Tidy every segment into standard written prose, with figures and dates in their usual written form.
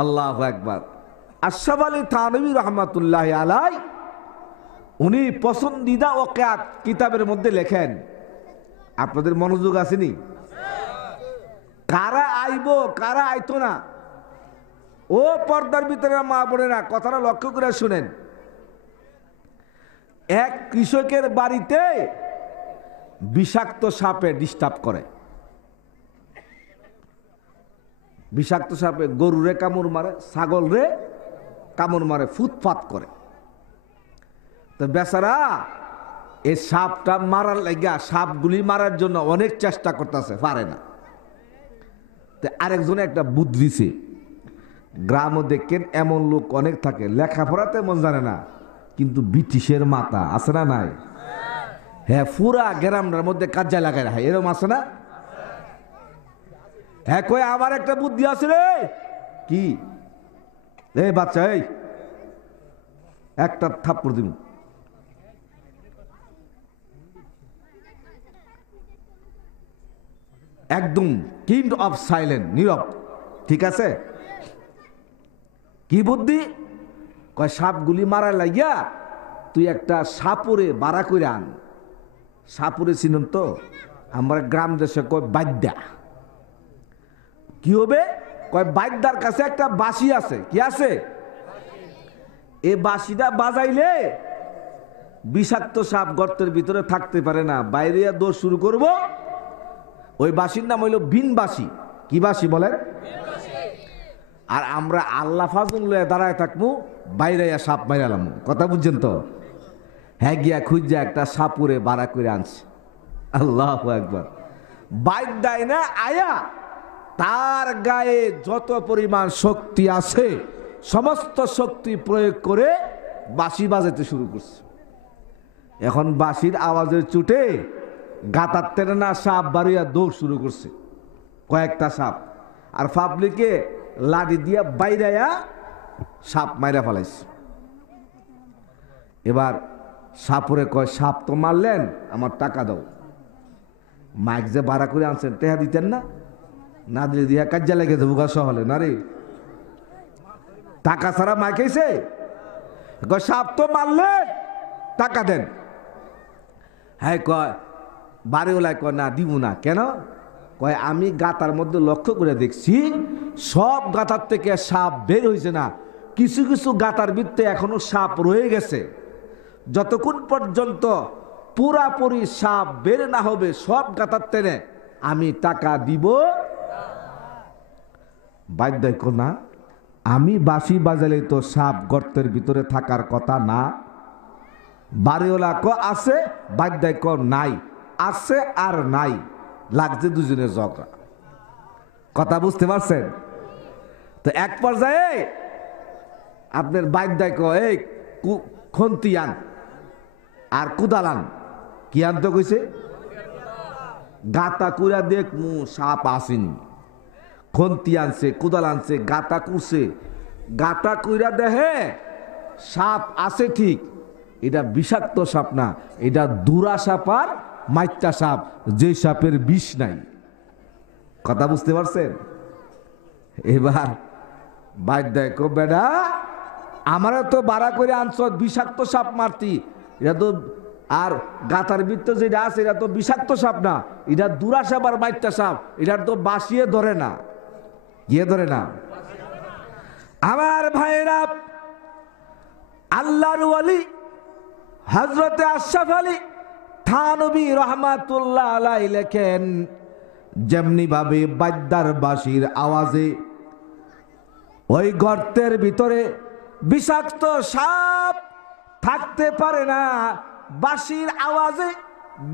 আল্লাহু আকবার। আশরাফ আলী থানভী রহমাতুল্লাহ আলাই উনি পছন্দিদা ওয়াকিয়াত কিতাবের মধ্যে লেখেন, আপনাদের মনোযোগ আসেনি? কারা আইব কারা আইতো না, ও পর্দার ভিতরে মা বোনেরা কথাটা লক্ষ্য করে শুনেন। এক কৃষকের বাড়িতে বিষাক্ত সাপে ডিস্টার্ব করে। বিষাক্ত সাপে গরুরে কামড় মারে, ছাগল রে কামড় মারে, ফুটফাত করে। তো বেচারা এই সাপটা মারার লাগিয়া, সাপগুলি মারার জন্য অনেক চেষ্টা করতেছে, পারে না। তো আরেকজনে একটা বুদ্ধি দিছে। গ্রামও দেখেন এমন লোক অনেক থাকে, লেখাপড়া তেমন জানে না, কিন্তু ব্রিটিশের মাথা আছে না নাই? হ্যাঁ, পুরা গ্রামটার মধ্যে কাজে লাগাই রাখে, এরকম আছে না? হ্যাঁ, কই আমার একটা বুদ্ধি আছে রে। কি? এই বাচ্চা, এই একটা থাপ্পড় দিব। একদম কিন্ড অফ সাইলেন্ট, নীরব, ঠিক আছে? কি বুদ্ধি? কয় সাপগুলি মারা লাগিয়া তুই একটা সাপুরে বাড়া করে আন। সাপুরে চিনুন তো, আমার গ্রাম দেশে কয় বাদ্যা। কি হবে? কয় বাদ্যার কাছে একটা বাঁশি আছে। কি আছে? এই বাঁশিটা বাজাইলে বিষাক্ত সাপ গর্তের ভিতরে থাকতে পারে না, বাইরে দৌড় শুরু করব। ওই বাঁশির নাম হইল বিন বাঁশি। কি বাঁশি বলেন? আর আমরা আল্লাহ ফাজল লয়ে দাঁড়ায় থাকবো, বাইরে সাপ মাইরালাম। কথা বুঝছেন তো? হ্যাঁ, গিয়া খুঁজা একটা সাপুরে বাড়া করে আনছে। আল্লাহু আকবার। বাইক দেয় না আয়া, তার গায়ে যত পরিমাণ শক্তি আছে সমস্ত শক্তি প্রয়োগ করে বাঁশি বাজাতে শুরু করছে। এখন বাঁশির আওয়াজের চুটে গাতার টেনে না সাপ বাড়িয়া দৌড় শুরু করছে, কয়েকটা সাপ। আর পাবলিকে লাঠি দিয়া বাইরাইয়া সাপ মাইরা ফেলাইছে। এবার সাপুরে কয়, সাপ তো মারলেন, আমার টাকা দাও। মাইক যে ভাড়া করে আনছেন টেহা দিতেন না? না দিলে দিয়া কাজে লেগে দেবো গা সহলে না রে। টাকা ছাড়া মাইক আইছে? কয় সাপ তো মারলেন, টাকা দেন। হ্যাঁ, কয় বাড়িওয়ালায় কয় না দিব না। কেন? কয় আমি গাতার মধ্যে লক্ষ্য করে দেখছি সব গাতার থেকে সাপ বের হয়েছে না, কিছু কিছু গাতার ভিতরে এখনো সাপ রয়ে গেছে। যতক্ষণ পর্যন্ত পুরাপুরি সাপ বের না হবে সব গাতার টেনে আমি টাকা দিব। বাদ্যায় কো না, আমি বাঁশি বাজালে তো সাপ গর্তের ভিতরে থাকার কথা না। বাড়িওয়ালা ক আছে, বাদ্যায় ক নাই। আছে আর নাই, লাগছে দুজনের ঝগড়া। কথা বুঝতে পারছেন তো? এক পর্যায়ে আপনার বাদ্যায় ক, এই খন্তি আন আর কুদালান। কি আনতে কইছে? গাতা কুড়া দেখ মু সাপ আসেনি। খন্তি আনছে, কুদাল আনছে, গাতা কুড়ছে। গাতা কুড়া দেহে সাপ আছে ঠিক, এটা বিষাক্ত সাপ না, এটা দুরা সাপ আর মাইত্যা সাপ, যে সাপের বিষ নাই। কথা বুঝতে পারছেন? এবার বাদ্যায় কো, বেডা আমারও তো বাড়া করে আনছ বিষাক্ত সাপ মারতি, এটা তো আর গাতার ভিতর যেটা আছে এটা তো বিষাক্ত সাপ না, এটা দুরা সাপ আর মাইত্যা সাপ, এটার তো বাসিয়ে ধরে না। গিয়ে ধরে না। আমার ভাইরা, আল্লাহর ওয়ালি হযরতে আশরাফ আলী থানভী রহমাতুল্লাহ আলাইহি লেখেন, যেমনি ভাবে বাদ্যার বাঁশির আওয়াজে ওই গর্তের ভিতরে বিষাক্ত সাপ থাকতে পারে না, বাঁশির আওয়াজে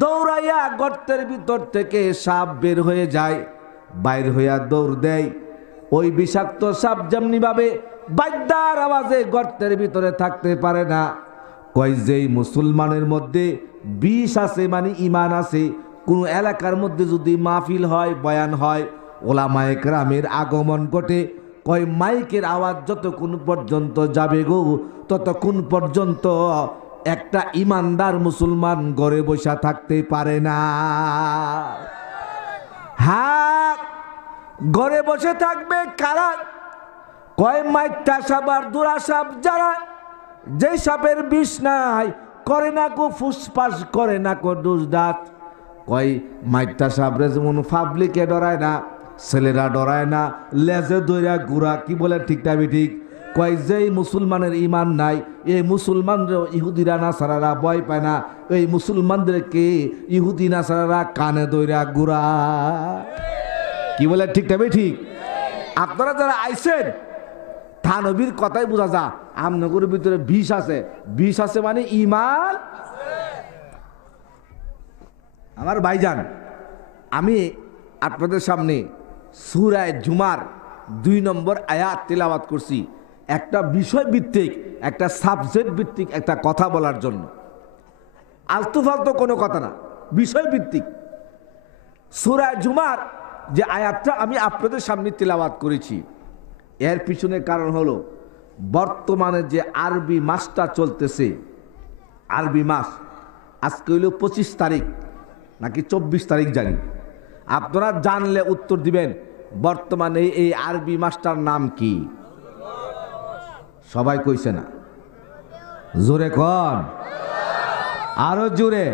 দৌড়াইয়া গর্তের ভিতর থেকে সাপ বের হয়ে যায়, বাইর হইয়া দৌড় দেয়। ওই বিষাক্ত সাপ যেমনি ভাবে বাদ্যার আওয়াজে গর্তের ভিতরে থাকতে পারে না। কয় যেই মুসলমানের মধ্যে বিষ আছে, মানে ইমান আছে, কোন এলাকার মধ্যে যদি মাহফিল হয়, বয়ান হয়, ওলামায়ে কেরামের আগমন ঘটে, কয় মাইকের আওয়াজ যতক্ষণ পর্যন্ত যাবে গো, ততক্ষণ পর্যন্ত একটা ইমানদার মুসলমান ঘরে বসে থাকতে পারে না। হ্যাঁ, ঘরে বসে থাকবে কারা? কয় মাইটা সাপ আর দুরা সাপ যারা, যে সাপের বিষ নাই, করে না কো ফুসফাস, করে না কো ডুস দাঁত। কয় মাইটা সাপরে যেমন পাবলিকে ডরায় না, ছেলেরা ডরায় না, লেজে দইরা গুড়া, কি বলে ঠিক না ঠিক? কয় যেই মুসলমানের ইমান নাই, এই মুসলমানদের ইহুদিরা নাসারারা ভয় পায় না, এই মুসলমানদেরকে ইহুদি নাসারারা কানে দইরা গুড়া। কি বলে ঠিক না ঠিক? আপনারা যারা আইছেন, থানবীর কথাই বোঝা যা আমনগরের ভিতরে বিষ আছে। বিষ আছে মানে ইমান। আমার ভাইজান, আমি আপনাদের সামনে সূরা জুমার 2 নম্বর আয়াত তিলাওয়াত করছি, একটা বিষয় ভিত্তিক, একটা সাবজেক্ট ভিত্তিক একটা কথা বলার জন্য। আলতু ফালতু কোনো কথা না, বিষয় ভিত্তিক। সূরা জুমার যে আয়াতটা আমি আপনাদের সামনে তিলাওয়াত করেছি, এর পিছনে কারণ হলো বর্তমানে যে আরবি মাসটা চলতেছে, আরবি মাস আজকে হইল 25 তারিখ নাকি 24 তারিখ জানি। আপনারা জানলে উত্তর দিবেন, বর্তমানে এই আরবি মাসটার নাম কি? সবাই কইছে না, জোরে কন, আরো জোরে,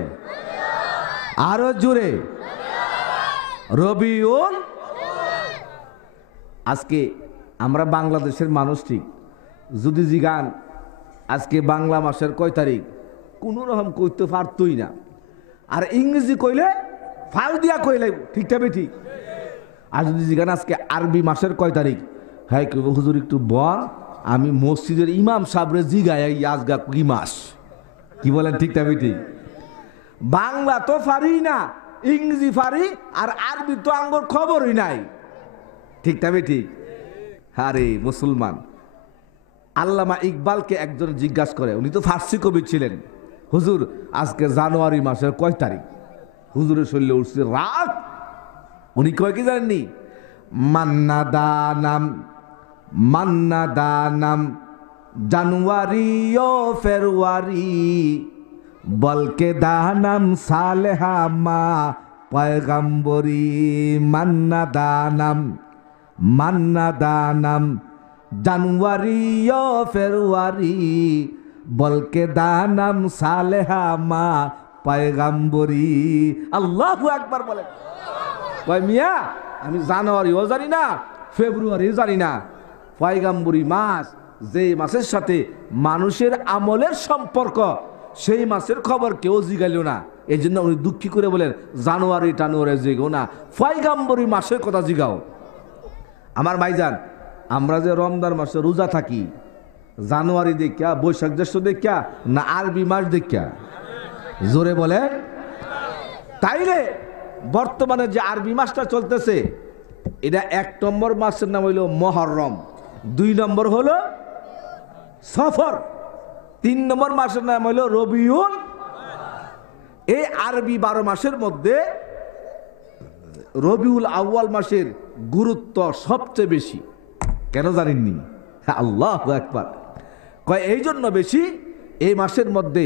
আরো জোরে। রবিউল। আজকে আমরা বাংলাদেশের মানুষ, ঠিক যদি জিগান আজকে বাংলা মাসের কয় তারিখ, কোনো রকম কইতে পারতই না। আর ইংরেজি কইলে ফাল দিয়া কইলে ঠিক থাকবে ঠিক। আর যদি জিগান আজকে আরবি মাসের কয় তারিখ, হ্যাঁ কেউ হুজুর একটু বল, আমি মসজিদের ইমাম সাহেবরে জিগাই আজগা কি মাস, কি বলেন ঠিক থাকবে ঠিক? বাংলা তো পারি না, ইংরেজি পারি, আর আরবি তো আঙ্গর খবরই নাই, ঠিক থাকবে ঠিক? আরে মুসলমান, আল্লামা ইকবালকে একজন জিজ্ঞাসা করে, উনি তো ফার্সি কবি ছিলেন, হুজুর আজকে জানুয়ারি মাসের কয় তারিখ? হুজুরের শরীরে উঠছে রাগ। উনি কয় কি জানেননি? মান্না দানাম, মান্না দানাম জানুয়ারি ও ফেব্রুয়ারি, বলকে দানাম সালেহা মা পয়গম্বরি। মান্না দানাম, মান্না দানাম জানুয়ারি ও ফেব্রুয়ারি, বলকে দানাম সালেহা মা পয়গম্বরি। আল্লাহু আকবার বলেন। কয় মিয়া, আমি জানুয়ারিও জানি না, ফেব্রুয়ারিও জানি না, পয়গম্বরি মাস, যে মাসের সাথে মানুষের আমলের সম্পর্ক, সেই মাসের খবর কেউ জিগাইল না। এই জন্য উনি দুঃখী করে বলেন, জানুয়ারি টানুয়ারি জিগাও না, পয়গম্বরি মাসের কথা জিগাও। আমার ভাইজান, আমরা যে রমজান মাসে রোজা থাকি, জানুয়ারি দেখা, বৈশাখ জ্যৈষ্ঠ দেখা, না আরবি মাস দেখা? জোরে বলে। তাইলে বর্তমানে যে আরবি মাসটা চলতেছে, এটা 1 নম্বর মাসের নাম হইল মহরম, 2 নম্বর হলো সফর, 3 নম্বর মাসের নাম হইল রবিউল। এই আরবি 12 মাসের মধ্যে রবিউল আউয়াল মাসের গুরুত্ব সবচেয়ে বেশি। কেন জানেননি? আল্লাহু আকবার। কয় এই জন্য বেশি, এই মাসের মধ্যে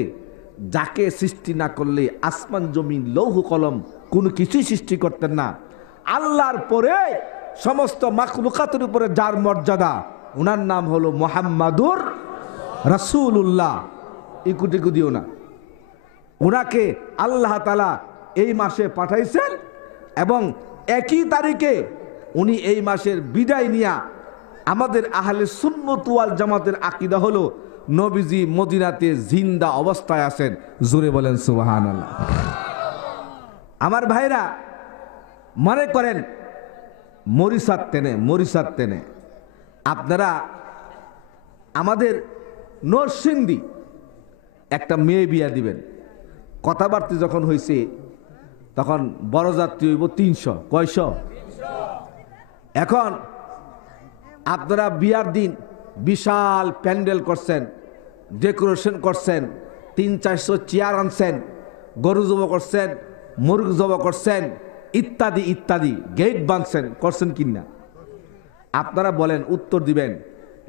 যাকে সৃষ্টি না করলে আসমান জমিন লৌহ কলম কোনো কিছুই সৃষ্টি করতেন না, আল্লাহর পরে সমস্ত মাখলুকাতের উপরে যার মর্যাদা, ওনার নাম হলো মুহাম্মাদুর রাসূলুল্লাহ। ইকুটিকু দিও না, ওনাকে আল্লাহ তাআলা এই মাসে পাঠাইছেন, এবং একই তারিখে উনি এই মাসের বিদায় নিয়া, আমাদের আহলে সুন্নাত ওয়াল জামাতের আকীদা হলো নবীজি মদিনাতে জিন্দা অবস্থায় আছেন। জোরে বলেন সুবহানাল্লাহ। আমার ভাইরা, মনে করেন মরিসাত তেনে আপনারা আমাদের নরসিংদী একটা মেয়ে বিয়া দিবেন, কথাবার্তা যখন হয়েছে তখন বড় যাত্রী হইব 300, কয়শো? এখন আপনারা বিয়ার দিন বিশাল প্যান্ডেল করছেন, ডেকোরেশন করছেন, 300-400 চেয়ার আনছেন, গরু জবা করছেন, মুরগ জবা করছেন, ইত্যাদি ইত্যাদি, গেট বাঁধছেন, করছেন কিনা? আপনারা বলেন, উত্তর দিবেন,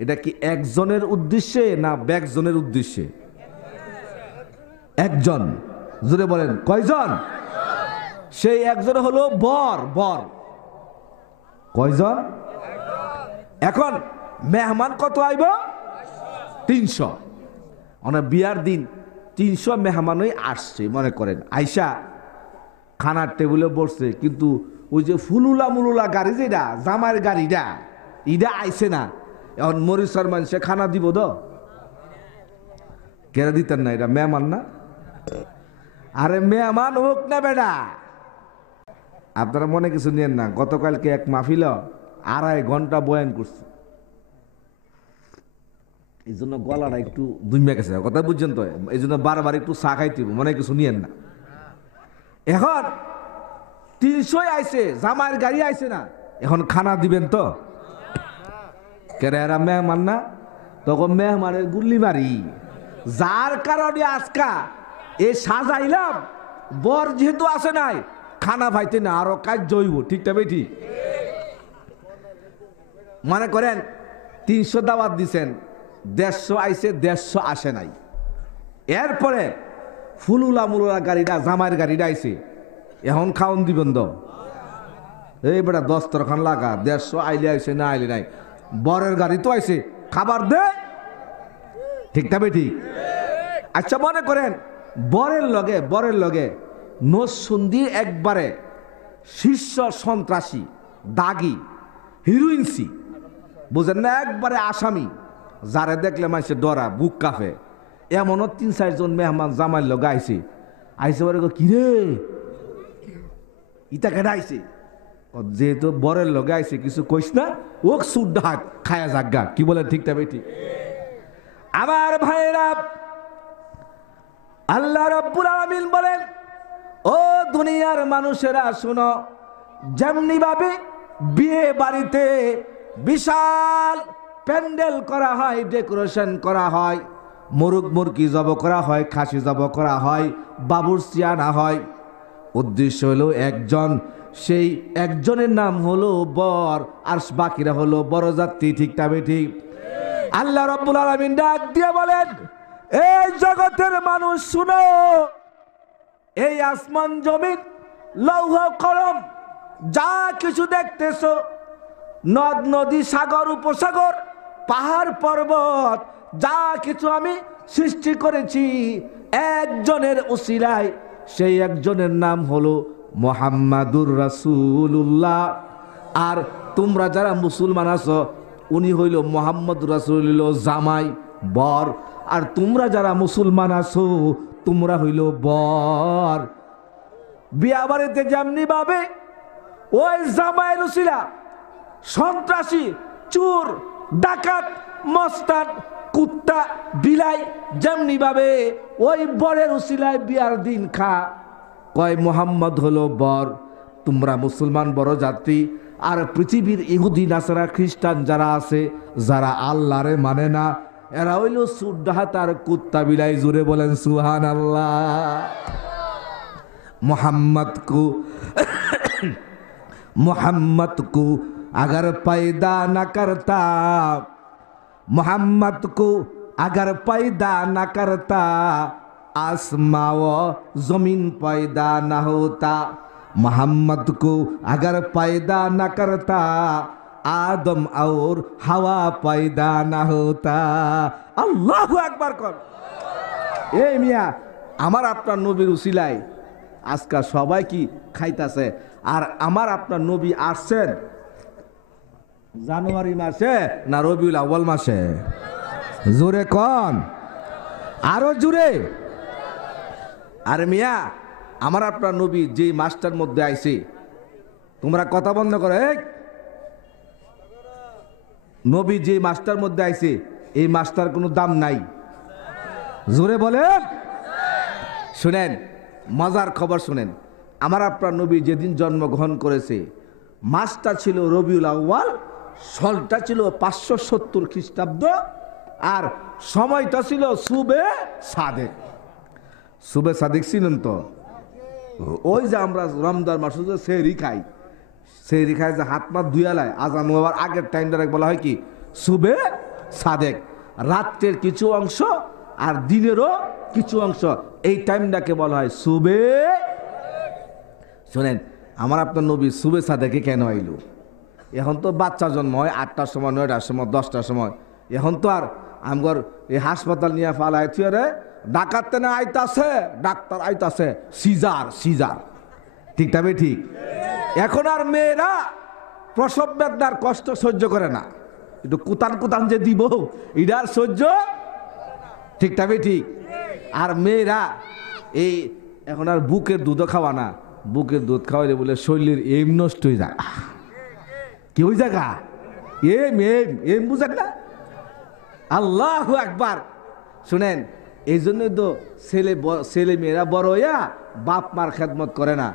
এটা কি একজনের উদ্দেশ্যে না ব্যাকজনের উদ্দেশ্যে? একজন। জোরে বলেন, কয়জন? সেই একজন হলো বর। কয়জন? এখন মেহমান কত আইব? 300। মানে বিয়ার দিন 300 মেহমানই আসছে মনে করেন। আইসা খানার টেবিলে বসছে, কিন্তু ওই যে ফুলুলা মুলুলা গাড়ি যেটা জামার গাড়িটা ইটা আইসে না। এখন মরিচর মানুষে খানা দিব তো কেন দিতেন না? এটা মেহমান না? আরে মেহমান হোক না বেটা, আপনারা মনে কিছু নিয়েন না। গতকালকে এক মাহফিল 2.5 ঘন্টা বয়ান করছে, এই জন্য গলাটা একটু দুমে গেছে, কথা বুঝছেন তো? এই জন্য বারবার একটু চা খাইতে মনে কিছু নিয়েন না। এখন 300 আইছে, জামাইয়ের গাড়ি আইছে না, এখন খানা দিবেন তো? কেন এরা মেহমান না? তখন মেহমানের গুল্লি মারি। যার কারণে আজকা এ সাজাইলাম, বর যেহেতু আসে নাই খানা পাইতে না, আরো কাজ জইব। ঠিকটা বেঠি? মনে করেন 300 দাওয়াত দিছেন, 150 আইছে, 150 আসে নাই। এরপরে ফুলুলা মুলুলা গাড়িটা জামাইয়ের গাড়িটা আইছে, এখন খাওন দিবেন তো? এই বেটা দস্তরখান লাগা, 150 আইলে আইছে না আইলে নাই, বরের গাড়ি তো আইছে, খাবার দে। ঠিকটা বেঠি? আচ্ছা মনে করেন বরের লগে নসুন্দির একবারে শীর্ষ সন্ত্রাসী, দাগি, হিরোইনসি, বুঝেন না, একবারে আসামি, যারে দেখলে মানুষের ডরা বুক কাঁপে, এমনও 3-4 জন মেহমান জামাইয়ের লগে আইছে। বলে কিরে ইটা কেটে আইছে? যেহেতু বরের লগে আইছে কিছু কইস না, ও সুড্ডা হাত খায়া জাগা। কি বলে? ঠিকটা বেঠি? আমার ভাইরা, আল্লাহ রাব্বুল আলামিন বলেন, ও দুনিয়ার মানুষেরা শুনো, যেমনি ভাবে বিয়ে বাড়িতে বিশাল প্যান্ডেল করা হয়, ডেকোরেশন করা হয়, মুরগ মুরগি জব করা হয়, খাসি জব করা হয়, বাবুর্চি আনা হয়, উদ্দেশ্য হলো একজন, সেই একজনের নাম হলো বর, আর বাকিরা হলো বরযাত্রী। ঠিকটা বেঠি? আল্লাহ রাব্বুল আলামিন ডাক দিয়ে বলেন, এই জগতের মানুষ শুনো, এই আসমান জমিন লৌহ কলম যা কিছু দেখতেছো, নদ নদী সাগর উপসাগর পাহাড় পর্বত যা কিছু আমি সৃষ্টি করেছি একজনের উসিলায়, সেই একজনের নাম হলো মুহাম্মাদুর রাসূলুল্লাহ। আর তোমরা যারা মুসলমান আছো, উনি হইল মুহাম্মদুর রাসূলুল্লাহ জামাই, বর। আর তোমরা যারা মুসলমান আছো, তোমরা হইল বর। বিয়া বাড়িতে যেমনি ভাবে ওই জামাইয়ের উসিলা সন্ত্রাসী, চোর, ডাকাত, মস্তান, কুত্তা, বিলাই যেমনি ভাবে ওই বরের উসিলায় বিয়ার দিন খা, কয় মুহাম্মদ হলো বর, তোমরা মুসলমান বড় জাতি। আর পৃথিবীর ইহুদি নাসারা খ্রিস্টান যারা আছে, যারা আল্লাহরে মানে না, এরা হইল সুড্ডাহাত আর কুত্তা বিলাই। জুড়ে বলেন সুবহানাল্লাহ। मोहम्मद को अगर पैदा न करता, मोहम्मद को अगर पैदा न करता, आसमां व जमीन पैदा न होता। मोहम्मद को अगर पैदा न करता, आदम और हवा पैदा न होता। अल्लाहु আকবার কর। এই মিয়া, আমার আপনার নবীর উসিলায় আজকাল সবাই কি খাইতাছে। আর আমার আপনার নবী আসছেন জানুয়ারি মাসে না রবিউল আউয়াল মাসে? জোরে কোন, আরো জোরে। আর মিয়া, আমার আপনার নবী যে মাসটার মধ্যে আইছে, তোমরা কথা বন্ধ করে, নবী যে মাসটার মধ্যে আইছে এই মাসটার কোনো দাম নাই। জোরে বলেন। শুনেন, মজার খবর শুনেন, আমার আপনার নবী যেদিন জন্মগ্রহণ করেছে মাসটা ছিল রবিউল আউয়াল, সালটা ছিল 570 খ্রিস্টাব্দ, আর সময়টা ছিল সুবে সাদেক। সুবে সাদেক ছিলেন তো? ওই যে আমরা রমজান মাসে যে সেহরি খাই, সেহরি খাই যে হাত পা ধুয়ালায় আজান হওয়ার আগের টাইমটা বলা হয় কি সুবে সাদেক। রাত্রের কিছু অংশ আর দিনেরও কিছু অংশ, এই টাইমটাকে বলা হয় সুবে। শোনেন, আমার আপনার নবী সুবে সাদেকে কেন আইলো? এখন তো বাচ্চা জন্ম হয় 8টার সময়, 9টার সময়, 10টার সময়। এখন তো আর আমগর এই হাসপাতাল নিয়ে ফালাই থুয়ে রে ডাকাতে না আইতাছে, ডাক্তার আইতাছে, সিজার সিজার, ঠিক তবে ঠিক। এখন আর মেয়েরা প্রসব বেদনার কষ্ট সহ্য করে না, একটু কুতান কুতান যে দিব এটার সহ্য, ঠিক তবে ঠিক। আর মেয়েরা এই এখন আর বুকের দুধও খাওয়া না, বুকের দুধ খাওয়াইলে বলে শরীরের এম নষ্ট হয়ে যায়। কি ওই জায়গা এম এম এম বুঝেন না? আল্লাহু আকবার। শুনেন, এই জন্যই তো ছেলে মেয়েরা বড় হইয়া বাপ মার খেদমত করে না।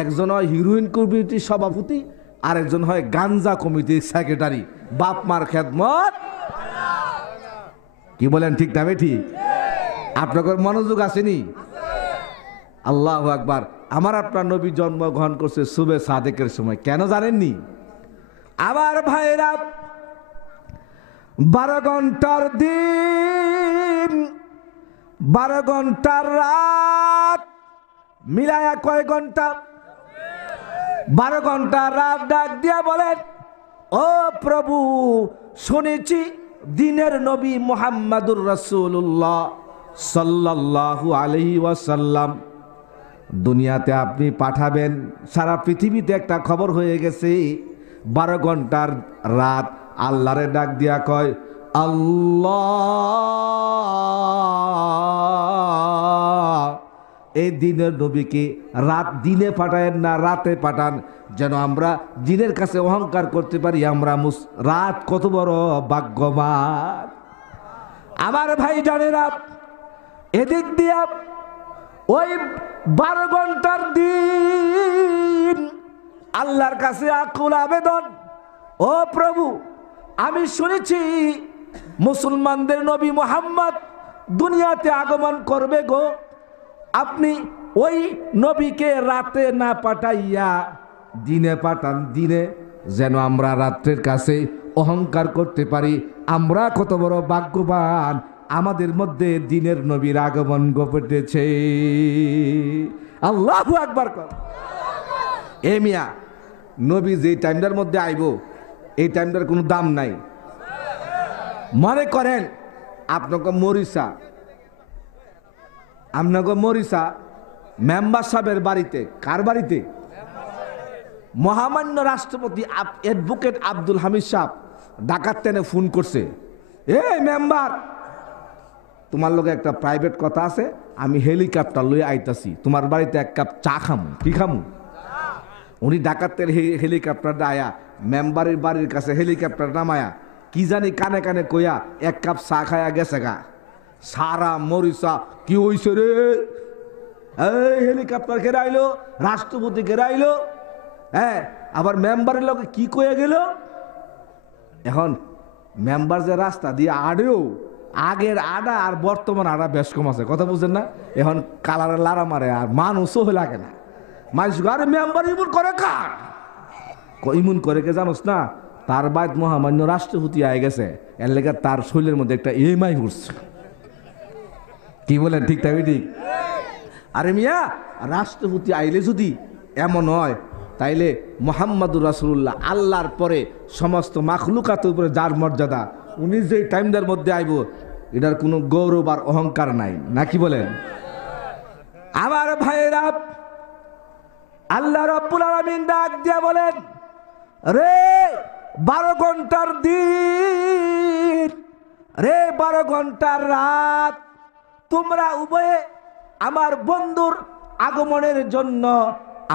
একজন হয় হিরোইন কমিটির সভাপতি, আরেকজন হয় গাঞ্জা কমিটির সেক্রেটারি। বাপ মার খেদমত কি বলেন, ঠিক না ঠিক? আপনাদের মনোযোগ আসেনি? আল্লাহু আকবার। আমার আপনার নবী জন্মগ্রহণ করছে সুবে সাদেকের সময়, কেন জানেননি? আমার ভাইরা 12 ঘন্টার দিন 12 ঘন্টার রাত মিলায়া কয় ঘন্টা? 12 ঘন্টার রাত ডাক দিয়া বলেন, ও প্রভু, শুনেছি দিনের নবী মুহাম্মাদুর রাসূলুল্লাহ সাল্লাল্লাহু আলাইহি ওয়াসাল্লাম দুনিয়াতে আপনি পাঠাবেন। সারা পৃথিবীতে একটা খবর হয়ে গেছে, 12 ঘন্টার রাত আল্লাহরে ডাক দিয়া কয়, আল্লাহ এই দিনের নবীকে রাত দিনে পাঠায়েন না, রাতে পাঠান, যেন আমরা দিনের কাছে অহংকার করতে পারি আমরা রাত কত বড় ভাগ্যবান। আমার ভাই জানেরা, এদিক দিয়া ওই 12 ঘন্টার দিন আল্লাহর কাছে আকুল আবেদন, ও প্রভু, আমি শুনেছি মুসলমানদের নবী মুহাম্মদ দুনিয়াতে আগমন করবে গো, আপনি ওই নবীকে রাতে না পাঠাইয়া দিনে পাঠান, দিনে, যেন আমরা রাত্রের কাছে অহংকার করতে পারি আমরা কত বড় ভাগ্যবান, আমাদের মধ্যে দিনের নবীর আগমন ঘটেছে। আল্লাহু আকবার। এ মিয়া, নবী যে টাইমটার মধ্যে আইব এই টাইমটার কোনো দাম নাই। মনে করেন আপনাকে মরিসা মেম্বার সাহেবের বাড়িতে, কার বাড়িতে? মহামান্য রাষ্ট্রপতি অ্যাডভোকেট আব্দুল হামিদ সাহেব ডাকাত টেনে ফোন করছে, এই মেম্বার, তোমার লগে একটা প্রাইভেট কথা আছে, আমি হেলিকপ্টার লয়ে আইতাছি, তোমার বাড়িতে 1 কাপ চা খামু। কি খামু? উনি ডাকাতের হেলিকপ্টার আয়া মেম্বারের বাড়ির কাছে হেলিকপ্টার নামায়া কি জানি কানে কানে কইয়া 1 কাপ চা খায়া গেছে গা। সারা মরিসা কি হইছে রে, এই হেলিকপ্টার কেরাইলো, রাষ্ট্রপতি কেরাইলো, হ্যাঁ, আবার মেম্বারের লোক কি কয়ে গেল। এখন মেম্বার যে রাস্তা দিয়ে আড়েও, আগের আড়া আর বর্তমান আড়া বেশ কম আছে, কথা বুঝছেন না? এখন কালারে লারা মারে আর মানুষও হয়ে লাগে না। মানুষ আরে মেম্বার ইমন করে কার, ইমন করে কে জানোস না? তার বাইত মহামান্য রাষ্ট্রপতি আয় গেছে, এর লেগে তার শরীরের মধ্যে একটা EMI ঘুরছে। কি বলেন, ঠিক তাই ঠিক? আরে মিয়া, রাষ্ট্রপতি আইলে যদি এমন হয়, তাইলে মুহাম্মাদুর রাসূলুল্লাহ আল্লাহর পরে সমস্ত মাখলুকাতের উপরে যার মর্যাদা, উনি যে টাইমটার মধ্যে আইব, এটার কোনো গৌরব আর অহংকার নাই, নাকি বলেন? আমার ভাইয়েরা, আল্লাহ রাব্বুল আলামিন ডাক দিয়া বলেন, রে 12 ঘন্টার দিন, রে 12 ঘন্টার রাত, তোমরা উভয়ে আমার বন্ধুর আগমনের জন্য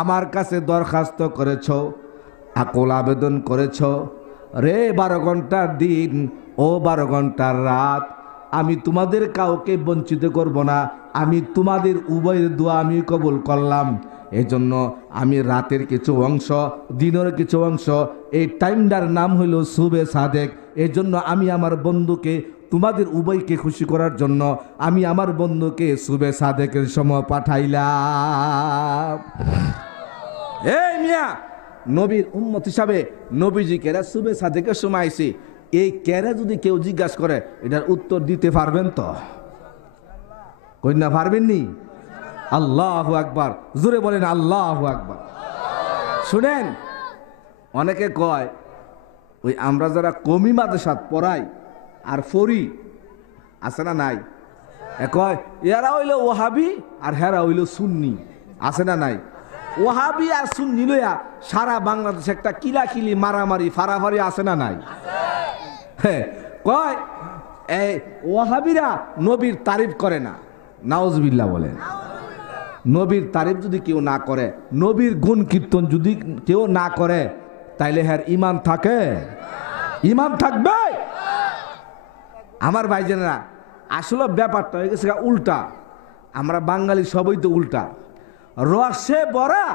আমার কাছে দরখাস্ত করেছ, আকুল আবেদন করেছ। রে 12 ঘন্টার দিন, ও 12 ঘন্টার রাত, আমি তোমাদের কাউকে বঞ্চিত করব না, আমি তোমাদের উভয়ের দোয়া আমি কবুল করলাম। এজন্য আমি রাতের কিছু অংশ, দিনের কিছু অংশ, এই টাইমটার নাম হইল সুবে সাদেক। এজন্য আমি আমার বন্ধুকে, তোমাদের উভয়কে খুশি করার জন্য আমি আমার বন্ধুকে সুবে সাদেকের সময় পাঠাইলাম। এই মিয়া, নবীর উম্মত হিসাবে নবীজি কেরা সুবে সাদেকের সময় আইছে, এই কেরা যদি কেউ জিজ্ঞাসা করে এটার উত্তর দিতে পারবেন তো? কই না পারবেননি? আল্লাহু আকবার, জোরে বলেন আল্লাহু আকবার। শুনেন, অনেকে কয় ওই আমরা যারা কমি মাদ্রাসাত পড়াই আর ফরি আছে না নাই, কয় এরা হইল ওহাবি আর হেরা হইল সুন্নি, আছে না নাই? ওহাবি আর সুন্নি লইয়া সারা বাংলাদেশে একটা কিলাকিলি মারামারি ফারাফারি আছে না নাই? হ্যাঁ, কয় এই ওহাবিরা নবীর তারিফ করে না, নাউজুবিল্লাহ বলেন। নবীর তারিফ যদি কেউ না করে, নবীর গুণ কীর্তন যদি কেউ না করে, তাইলে হ্যার ইমান থাকে? ইমান থাকবে? আমার ভাইজানেরা, আসলে ব্যাপারটা হয়ে গেছে উল্টা। আমরা বাঙালি সবই তো উল্টা। রসে ভরা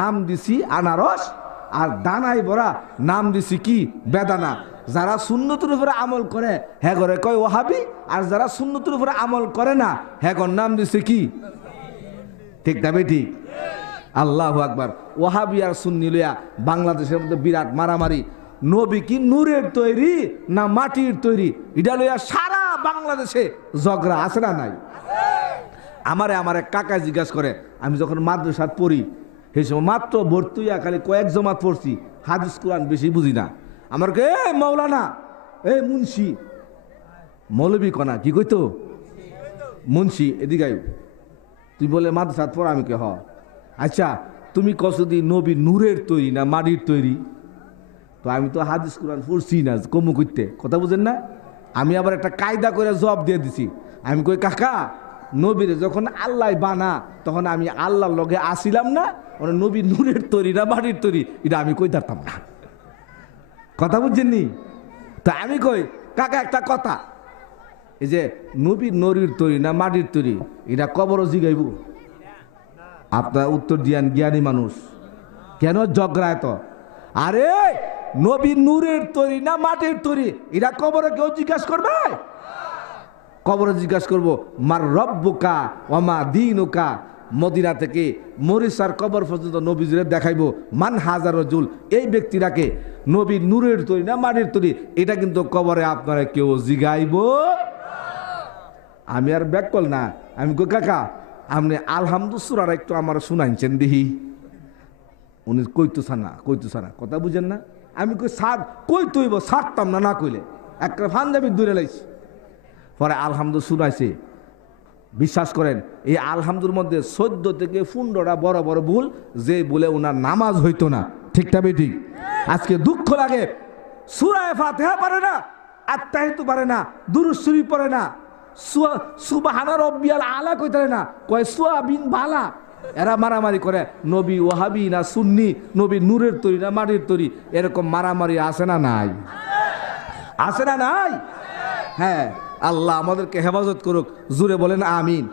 নাম দিছি আনারস, আর দানায় ভরা নাম দিছি কি বেদানা। যারা সুন্নতের উপরে আমল করে হ্যাঁ করে কয় ওহাবি, আর যারা সুন্নতের উপরে আমল করে না হ্যাঁ নাম দিছে কি? ঠিক না বেটি? আল্লাহু আকবার। ওহাবি আর সুন্নি লইয়া বাংলাদেশের মধ্যে বিরাট মারামারি। নবী কি নূরের তৈরি না মাটির তৈরি, এটা লইয়া সারা বাংলাদেশে ঝগড়া, আছে না নাই? আমার এক কাকা জিজ্ঞাসা করে, আমি যখন মাদ্রাসাত পড়ি সেই সময় মাত্র ভর্তি হইয়া খালি কয়েক জমাত পড়ছি, হাদিস কোরআন বেশি বুঝি না। আমার কে মৌলানা, মুন্সি, মৌলবী কনা কি কইতো মুন্সি, এদিকে তুই বলে মাদ্রাসাত পড়া, আমি কে হ। আচ্ছা তুমি কসদি নবী নূরের তৈরি না মাটির তৈরি? তো আমি তো হাদিস কোরআন পড়ছি না, কমু করতে, কথা বুঝেন না? আমি আবার একটা কায়দা করে জবাব দিয়ে দিছি। আমি কই কাকা, নবীরে যখন আল্লাহ বানা তখন আমি আল্লাহর লগে আসিলাম না, ওরা নবী নূরের তৈরি না মাটির তৈরি এটা আমি কই দাঁড়তাম না, কথা বুঝছেন নি? তা আমি কই কাকা একটা কথা, এই যে নবী নূরের তৈরি না মাটির তৈরি এটা কবরও জিগাইব? আপনার উত্তর দিয়ান জ্ঞানী মানুষ, কেন ঝগড়ায় তো? আরে নবী নূরের তৈরি না মাটির তৈরি এটা কবরে কেউ জিজ্ঞাসা করবে? কবরে জিজ্ঞাসা করবো মার রব্বুকা ওমা দীনুকা। মদিনা থেকে মরিসার কবর পর্যন্ত নবীজিরে দেখাইবো মান হাজার রজুল, এই ব্যক্তিরাকে নবী নূরের তৈরি না মাটির তৈরি এটা কিন্তু কবরে আপনারা কেউ জিগাইব। আমি আর ব্যাক কল না, আমি কই কাকা আপনি আলহামদুলিল্লাহ একটু আমার শুনাইছেন দিহি। উনি কইতুসানা কথা বুঝেন না? আমি কই সার কই তুইব, সারতাম না, না কইলে একটা ফান্দাবি দূরে লাইছি। পরে আলহামদুল শুনাইছে। বিশ্বাস করেন এই আলহামদুর মধ্যে 14 থেকে 15টা বড় বড় ভুল, যে বলে ওনার নামাজ হইতো না। ঠিকটা বেঠিক? আজকে দুঃখ লাগে, সূরা ফাতিহা পারে না, আত্তাহিয়াতু পারে না, দুরূদ শরীফ পড়ে না, সুবহান রাব্বিয়াল আলা কইতে না, কয় সুয়াবিন বালা। এরা মারামারি করে নবী ওহাবি না সুন্নি, নবী নূরের তৈরি না মাটির তৈরি, এরকম মারামারি আছে না নাই? আছে না নাই? হ্যাঁ, আল্লাহ আমাদেরকে হেফাজত করুক, জুড়ে বলেন আমিন।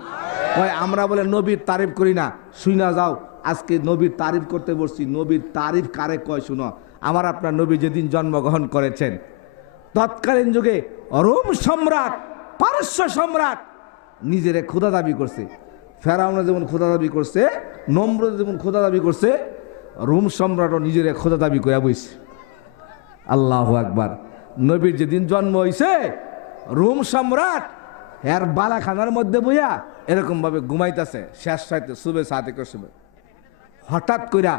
কয় আমরা বলে নবীর তারিফ করি না, শুনা যাও আজকে নবীর তারিফ করতে বসছি। নবীর তারিফ কারে কয় শুনো। আমার আপনার নবী যেদিন জন্মগ্রহণ করেছেন, তৎকালীন যুগে রোম সম্রাট, পারস্য সম্রাট নিজেরে খোদা দাবি করছে। ফেরাউন যেমন খোদা দাবি করছে, নমরুদ যেমন খোদা দাবি করছে, রোম সম্রাটও নিজেরে খোদা দাবি করে বইছে। আল্লাহু আকবার। নবীর যেদিন জন্ম হয়েছে, রোম সম্রাট এর বালাখানার মধ্যে বইয়া এরকম ভাবে ঘুমাইতেছে, শেষ সাইতে শুবে সাথে শুবে। হঠাৎ কইরা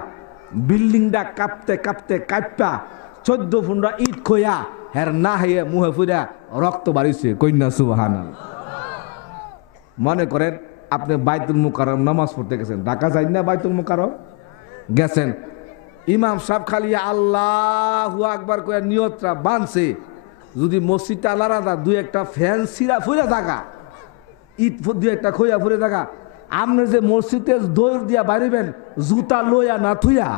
বিল্ডিংটা কাঁপতে কাঁপতে কাঁপা 14-15 ইট খইয়া হের না হইয়া মুহে ফুরা রক্ত বাড়িছে। কন্যা সুবহানাল্লাহ। মনে করেন আপনি বাইতুল মুকাররম নামাজ পড়তে গেছেন, ঢাকা যাই না বাইতুল মুকাররম গেছেন, ইমাম সাহেব খালি আল্লাহু আকবার কইয়া নিয়তটা বানছে, যদি মসজিদটা আলাদা দুই একটা ফ্যান সিরা ফুরে থাকা, ইট দুই একটা খইয়া ফুরে থাকা, আপনি যে মসজিদে দৌড় দিয়া বাড়িবেন জুতা লইয়া না থুইয়া।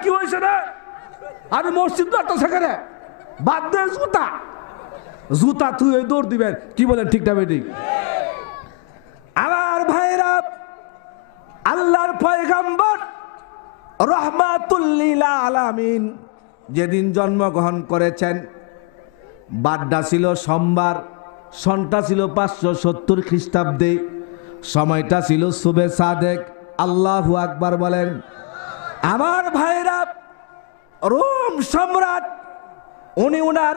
কি হয়েছে রে? আরে মসজিদ তো একটা সেখানে বাদ দে, জুতা থুয়ে দৌড় দিবেন। কি বলেন ঠিক না বেঠিক? আমার ভাইরা, আল্লাহর পয়গম্বর রহমাতুল লিল আলামিন যেদিন জন্মগ্রহণ করেছেন, বারটা ছিল সোমবার, সনটা ছিল 570 খ্রিস্টাব্দে, সময়টা ছিল সুবে সাদেক। আল্লাহু আকবার বলেন। আমার ভাইরা, রোম সম্রাট উনি উনার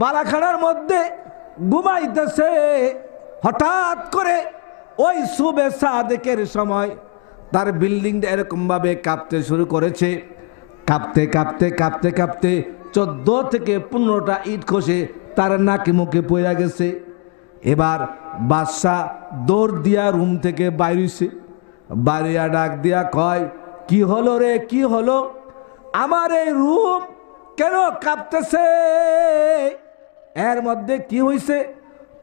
বালাখানার মধ্যে ঘুমাইতেছে, হঠাৎ করে ওই সুবে সাদেকের সময় তার বিল্ডিংটা এরকম ভাবে কাঁপতে শুরু করেছে। কাঁপতে কাঁপতে কাঁপতে কাঁপতে 14 থেকে 15টা ইট খসে তার নাকে মুখে পড়ে গেছে। এবার বাদশাহ দৌড় দিয়া রুম থেকে বাইরেছে, বাইরিয়া ডাক দিয়া কয়, কি হলো রে, কি হলো? আমার এই রুম কেন কাঁপতেছে? এর মধ্যে কি হয়েছে?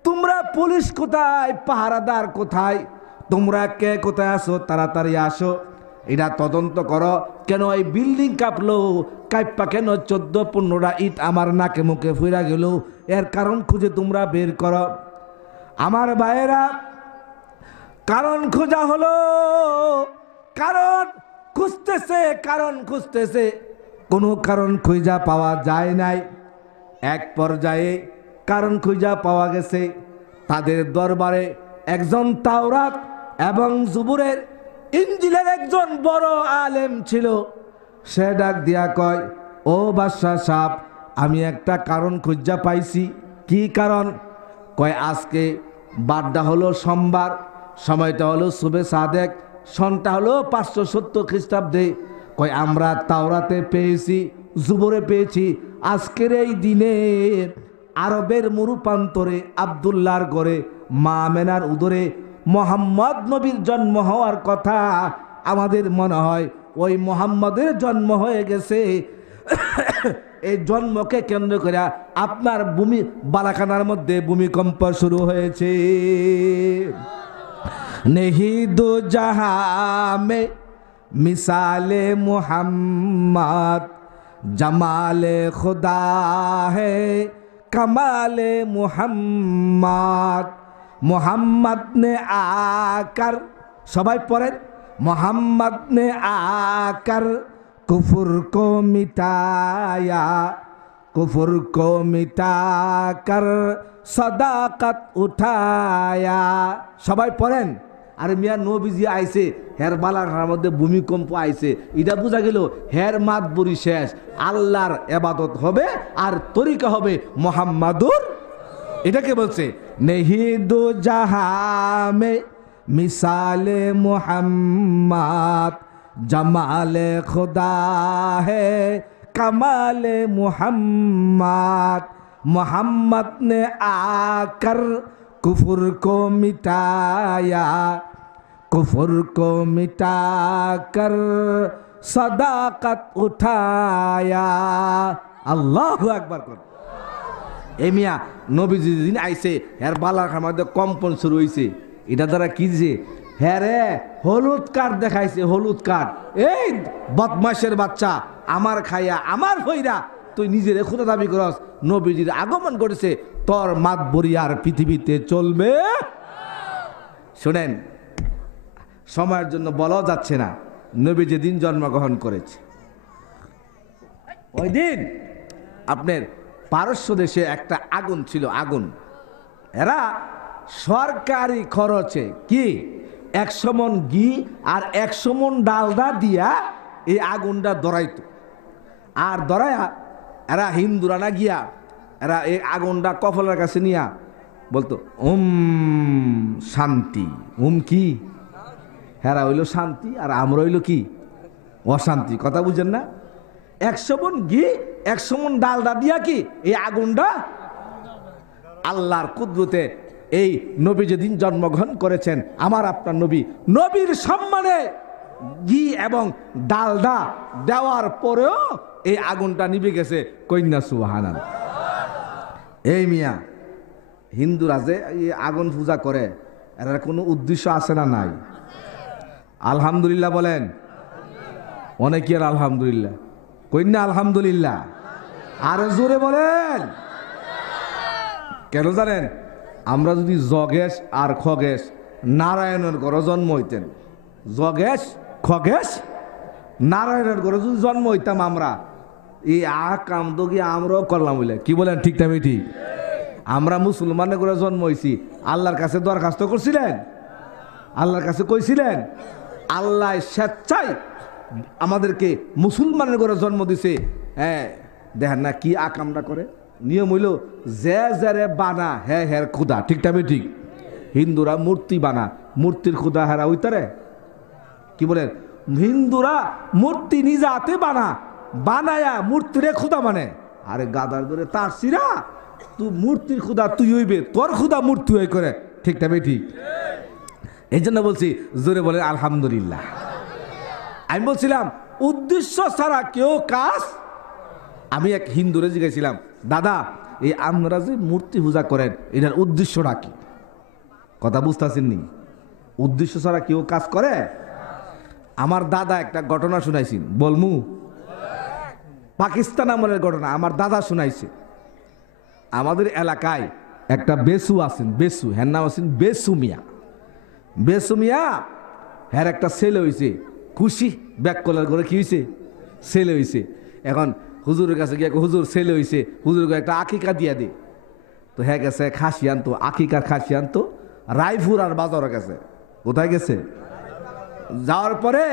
তোমরা পুলিশ কোথায়, পাহারাদার কোথায়, তোমরা কে কোথায় আসো? তাড়াতাড়ি আসো, এটা তদন্ত করো। কেন এই বিল্ডিং কাঁপলো? কাঁপা কেন? 14-15টা ইট আমার নাকে মুখে ফিরা গেল, এর কারণ খুঁজে তোমরা বের করো। আমার ভাইয়েরা, কারণ খোঁজা হলো, কারণ খুঁজতেছে, কারণ খুঁজতেছে, কোনো কারণ খুঁজা পাওয়া যায় নাই। এক পর্যায়ে কারণ খুঁজা পাওয়া গেছে। তাদের দরবারে একজন তাওরাত এবং জুবুরের, ইনজিলের একজন বড় আলেম ছিল। সে ডাক দিয়া কয়, ও বাদশাহ সাহেব, আমি একটা কারণ খুঁজা পাইছি। কি কারণ? কয়, আজকে বারটা হলো সোমবার, সময়টা হলো শুভে সাদেক, সনটা হলো 570 খ্রিস্টাব্দে। কয়, আমরা তাওরাতে পেয়েছি, জুবরে পেয়েছি, আজকের এই দিনে আরবের মরুপ্রান্তরে আব্দুল্লাহর ঘরে মা আমেনার উদরে মোহাম্মদ নবীর জন্ম হওয়ার কথা। আমাদের মনে হয় ওই মোহাম্মদের জন্ম হয়ে গেছে। এই জন্মকে কেন্দ্র করে আপনার ভূমি বালাখানার মধ্যে ভূমিকম্প শুরু হয়েছে। নেহি দো জাহাঁ মে মিসালে মুহাম্মদ, জমালে খুদা হে কমালে মুহাম্মদ। মোহাম্মদ নে আকার, সবাই পড়েন, মোহাম্মদ নে আকার কুফর কো মিটায়া, কুফর কো মিটাকর সদাকত উঠায়া। সবাই পড়েন। আর মিয়া নবীজি আইছে, হের বালাখানার মধ্যে ভূমিকম্প আইছে, এটা বোঝা গেল হের মাতবরি শেষ, আল্লাহর ইবাদত হবে আর তরিকা হবে মুহাম্মাদুর। এটাকে বলছে নেহি দো জাহাঁ মে মিসালে মুহাম্মদ, জমালে খুদা হে কমালে মুহাম্মদ। মোহাম্মদ নে আকর কুফর কো মিটায়া, কুফর কো মিটাকর সদাকত উঠায়া। আল্লাহু আকবার কর। এই মিয়া নবীজি দিন আইছে, হের বালাখানার মধ্যে কম্পন শুরু হয়েছে। এটা দ্বারা কি দিছে? হ্যাঁ রে, হলুদ কার্ড দেখাইছে, হলুদ কার্ড। এই বদমাশের বাচ্চা, আমার খাইয়া আমার হইরা তুই নিজের খুদা দাবি করস, নবীজির আগমন করেছে, তোর মাতবরি আর পৃথিবীতে চলবে। শুনেন, সময়ের জন্য বলাও যাচ্ছে না, নবী যেদিন জন্মগ্রহণ করেছে ওই দিন আপনার পারস্য দেশে একটা আগুন ছিল, আগুন। এরা সরকারি খরচে কি 100 মণ ঘি আর 100 মণ ডালদা দিয়া এই আগুনটা ধরাইতো। আর ধরাইয়া এরা হিন্দুরা না গিয়া এরা এই আগুনটা কফলের কাছে নিয়া বলতো, শান্তি। কি হেরা হইল শান্তি আর আমরা হইল কি অশান্তি। কথা বুঝেন না? 100 মণ ঘি 100 মণ ডালদা দিয়া কি এই আগুনটা, আল্লাহর কুদরতে এই নবী যেদিন জন্মগ্রহণ করেছেন, আমার আপনার নবী, নবীর সম্মানে ঘি এবং ডালদা দেওয়ার পরেও এই আগুনটা নিভে গেছে। কন্যা সুবহানাল্লাহ। এই মিয়া হিন্দুরা যে এই আগুন পূজা করে, এর কোনো উদ্দেশ্য আছে না নাই? আলহামদুলিল্লাহ বলেন। অনেকে আর আলহামদুলিল্লাহ কন্যা আলহামদুলিল্লাহ, আর জোরে বলেন। কেন জানেন? আমরা যদি জগেশ আর খগেশ নারায়ণের ঘরে জন্ম হইতেন, জগেশ খগেশ নারায়ণের ঘরে যদি জন্ম হইতাম আমরা, এই কাম তো কি আমরাও করলাম বলে, কি বলেন? ঠিক না ঠিক? আমরা মুসলমানের ঘরে জন্ম হয়েছি, আল্লাহর কাছে দরখাস্ত করছিলেন, আল্লাহর কাছে কইছিলেন, আল্লাহ স্বেচ্ছায় আমাদেরকে মুসলমানের ঘরে জন্ম দিছে। হ্যাঁ, দেখেন না কি আকামটা করে। নিয়ম হইল যে যারে বানা হ্যাঁ হ্যাঁ খুদা। ঠিক না ঠিক? হিন্দুরা মূর্তি বানা, মূর্তির খুদা হেরা ওইতারে। কি বলেন? হিন্দুরা মূর্তি নিজে হাতে বানা, বানায়া মূর্তিরে খুদা মানে। আরে গাদার করে তার সিরা, তুই মূর্তির খুদা তুই হইবে, তোর খুদা মূর্তি হয়ে করে, ঠিক না ভাই? ঠিক। এই জন্য বলছি জোরে বলেন আলহামদুলিল্লাহ। আমি বলছিলাম উদ্দেশ্য ছাড়া কেউ কাজ। আমি এক হিন্দুরে জিজ্ঞাসিলাম, দাদা এই আপনারা যে মূর্তি পূজা করেন এটার উদ্দেশ্যটা কি? কথা বুঝতেছেন নি? উদ্দেশ্য ছাড়া কেউ কাজ করে? আমার দাদা একটা ঘটনা শুনাইছেন, বলমু? পাকিস্তান আমলের ঘটনা আমার দাদা শুনাইছে। আমাদের এলাকায় একটা বেসু আছেন, বেসু, হ্যার নাম আছেন বেসু মিয়া। বেসু মিয়া হ্যার একটা ছেলে হয়েছে, খুশি ব্যাক কলার করে কি হয়েছে? ছেলে হয়েছে। এখন হুজুরের কাছে গিয়ে হুজুর ছেলে হয়েছে, হুজুরকে একটা আকিকা দিয়া দে। তো হ্যাঁ গেছে খাসি আনতো, আকিকার খাসি আনতো রায়পুর আর বাজারে গেছে। কোথায় গেছে? যাওয়ার পরে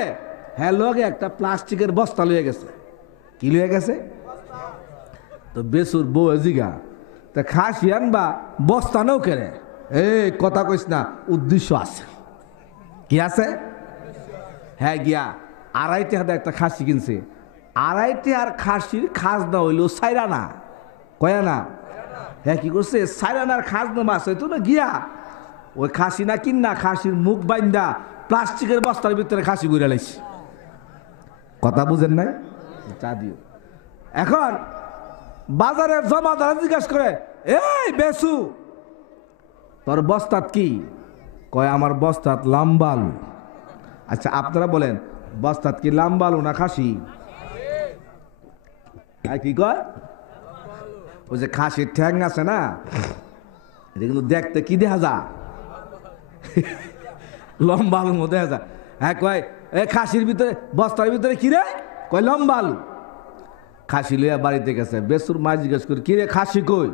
হ্যাঁ লগে একটা প্লাস্টিকের বস্তা লয়ে গেছে। কি লয়ে গেছে? তো বেসুর বউ জিগা, তা খাসি আনবা বস্তা নেও কেড়ে? এই কথা কইস না, উদ্দেশ্য আছে। কি আছে? হ্যাঁ গিয়া 2.5 টাকা একটা খাসি কিনছে। 2.5 টাকার খাসির খাজনা হইল 4 আনা। কয় আনা? হ্যাঁ কি করছে? 4 আনার খাজনা মাছ হইতো না। গিয়া ওই খাসি না কিনা খাসির মুখ বাইন্দা প্লাস্টিকের বস্তার ভিতরে খাসি ঘুরে লাইছে। কথা বুঝেন নাই? চা দিও। এখন বাজারের জমাদার জিজ্ঞাসা করে, এই বেসু তোর বস্তাত কি? কয় আমার বস্তাত লাম্বা আলু। আচ্ছা আপনারা বলেন বস্তাত কি লাম্বা আলু না খাসি? কি কয়? ওই যে খাসির ঠ্যাং আছে না, এটা কিন্তু দেখতে কি দেখা যা? লম্বা আলুর মধ্যে দেখা যা। হ্যাঁ কয় এ খাসির ভিতরে বস্তার ভিতরে কি রে? কয় লম্বা আলু। খাসি লইয়া বাড়িতে গেছে। বেসুর মা জিজ্ঞেস করি, কি রে খাসি কই?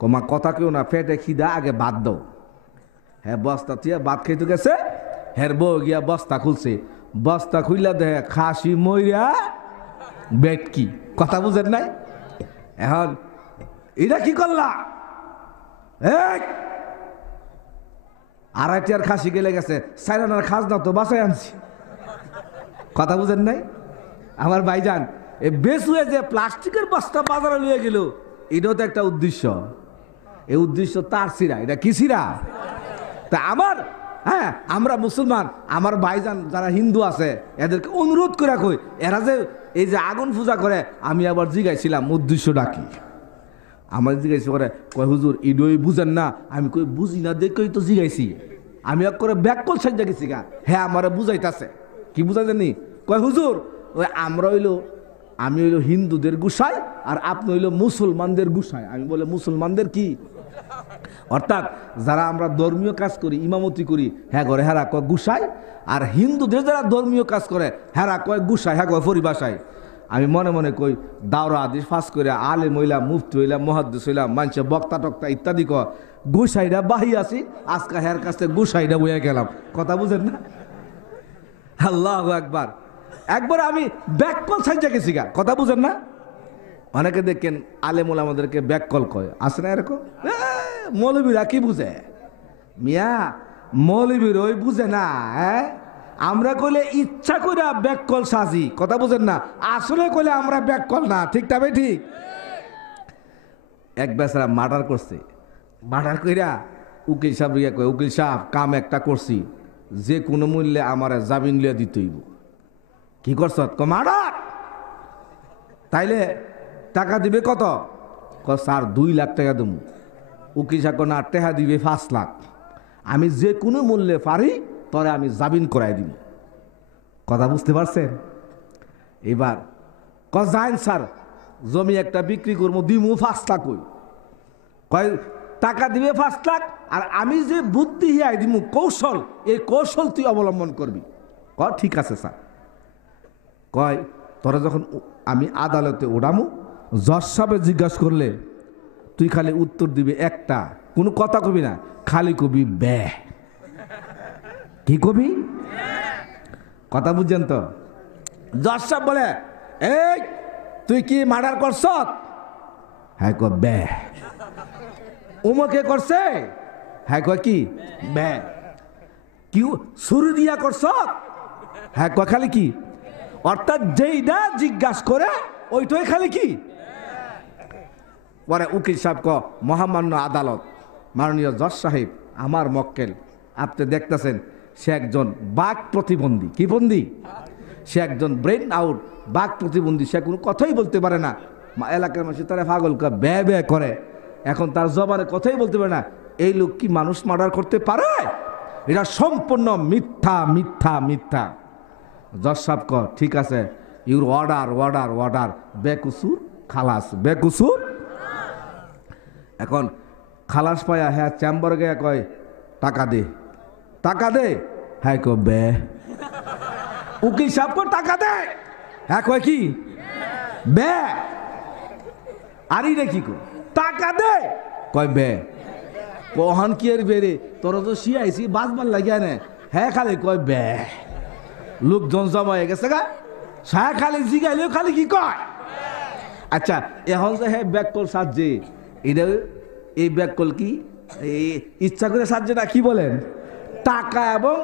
কমা কথা কেউ না, পেটে খিদা, আগে ভাত দাও। হ্যাঁ বস্তা থিয়া ভাত খাইতে গেছে। হের বউ গিয়া বস্তা খুলছে, বস্তা খুললা দেখে খাসি মইরা বেটকি। কথা বুঝেন নাই? এখন এটা কি করলা? 2.5 টাকার খাসি গেলে গেছে, 4 আনার খাজনা তো বাসায় আনছি। কথা বুঝেন নাই? আমার ভাইজান এ বেসুয়ে যে প্লাস্টিকের বস্তা বাজারে লইয়া গেল, এটাও তো একটা উদ্দেশ্য। এই উদ্দেশ্য তার সিরা, এটা কি সিরা? তা আমার হ্যাঁ আমরা মুসলমান, আমার ভাইজান যারা হিন্দু আছে এদেরকে অনুরোধ করে কই, এরা যে এই যে আগুন পূজা করে, আমি আবার জিজ্ঞাসিলাম উদ্দেশ্যটা কি? আমার জিজ্ঞাসা করে, কয় হুজুর ইডই বুঝেন না? আমি কই বুঝি না দেখেই তো জিজ্ঞাসি। আমি এক করে ব্যাককল সাইজা গেছি গা। হ্যাঁ আমারে বুঝাইতেছে। কি বুঝাইছেনি? কয় হুজুর ওই আমরা আমি হইলো হিন্দুদের গুসাই আর আপনি হইলো মুসলমানদের গুসাই। আমি বলে মুসলমানদের কি? অর্থাৎ যারা আমরা ধর্মীয় কাজ করি, ইমামতি করি, হ্যাঁ ঘরে হেরা কয় গুসাই, আর হিন্দুদের যারা ধর্মীয় কাজ করে হেরা কয় গুসাই, হ্যাঁ কয় পরিভাষায়। আমি মনে মনে কই দাওরা আদিস ফাঁস করে আলেম হইলাম, মুফতি হইলাম, মহাদ্দিস হইলাম, মানুষে বক্তা টক্তা ইত্যাদি কয়, গুসাইটা বাহি আছি, আজকে হের কাছে গুসাইটা বইয়া গেলাম। কথা বুঝেন না? আল্লাহু আকবার। একবার আমি ব্যাককল সাইজা গেছি গা। কথা বুঝেন না? অনেকে দেখেন আলেমুল আমাদেরকে ব্যাককল কয়, আছে না এরকম? মৌলবীরা কি বুঝে? মিয়া মৌলবীর ওই বুঝে না। হ্যাঁ আমরা কইলে ইচ্ছা করে ব্যাককল সাজি। কথা বুঝেন না? আসলে কইলে আমরা ব্যাককল না। ঠিক তবে ঠিক। এক বেচারা মার্ডার করছে। মার্ডার কইরা উকিল সাহেব ইয়া কয়, উকিল সাহেব কাম একটা করছি, যে কোনো মূল্যে আমার জামিন লিয়া দিতেইব। কি করছ? মার্ডার। তাইলে টাকা দিবে কত? স্যার 2 লাখ টাকা দেব। উকিল সাহেব না, টাকা দিবে 5 লাখ। আমি যে কোনো মূল্যে পারি তরে আমি জামিন করাই দিব। কথা বুঝতে পারছেন? এবার যাইন স্যার, জমি একটা বিক্রি করবো, দিমু 5 লাখ। কয় টাকা দিবে 5 লাখ, আর আমি যে বুদ্ধি হিয়াই দিমু কৌশল, এই কৌশল তুই অবলম্বন করবি। ঠিক আছে স্যার। কয় তোরা যখন আমি আদালতে ওড়ামু, জজ সাহেব জিজ্ঞাসা করলে তুই খালি উত্তর দিবি একটা, কোনো কথা কবি না, খালি কবি বে। কি কবি? কথা বুঝছেন তো? জজ সাহেব বলে, এই তুই কি মার্ডার করছ? হ্যাঁ কয় বে। উমকে করছে? হ্যাঁ কয় কি বে। কি ছুরি দিয়া করছ? হ্যাঁ কয় খালি কি অর্থাৎ যেইটা জিজ্ঞাসা করে ওইটাই খালি কি। পরে উকিল সাহেব ক মহামান্য আদালত, মাননীয় জজ সাহেব, আমার মক্কেল আপনি দেখতেছেন সে একজন বাক প্রতিবন্ধী। কি বন্দী? সে একজন ব্রেন আউট বাক প্রতিবন্ধী, সে কোনো কথাই বলতে পারে না। এলাকার মানুষ তারা পাগল ব্যয় ব্যয় করে, এখন তার জবানে কথাই বলতে পারে না। এই লোক কি মানুষ মার্ডার করতে পারে? এটা সম্পূর্ণ মিথ্যা মিথ্যা মিথ্যা। জজ সাহেব ক ঠিক আছে, ইউর অর্ডার অর্ডার অর্ডার, বেকুসুর খালাস, বেকুসুর। এখন খালাস পায়া হ্যাঁ চেম্বারে গিয়ে কয় টাকা দে, টাকা দে। হ্যাঁ কো বে। উকিল সাহেব কো টাকা দে, হ্যাঁ কয় কি বে। আরই দেখি কো টাকা দে, কয় বে। কহান কি এর বেরে তোর তো শিয়াইছি বাজবার লাগিয়া নে, হ্যাঁ খালি কয় বে। লোকজন জমা হয়ে গেছে গা, সাহা খালি জিগাইলেও খালি কি কয়। আচ্ছা এখন যে হ্যাঁ ব্যাককল সাজছে, এটা এই ব্যাককল কি ইচ্ছা করে সাজছে না? কি বলেন? টাকা এবং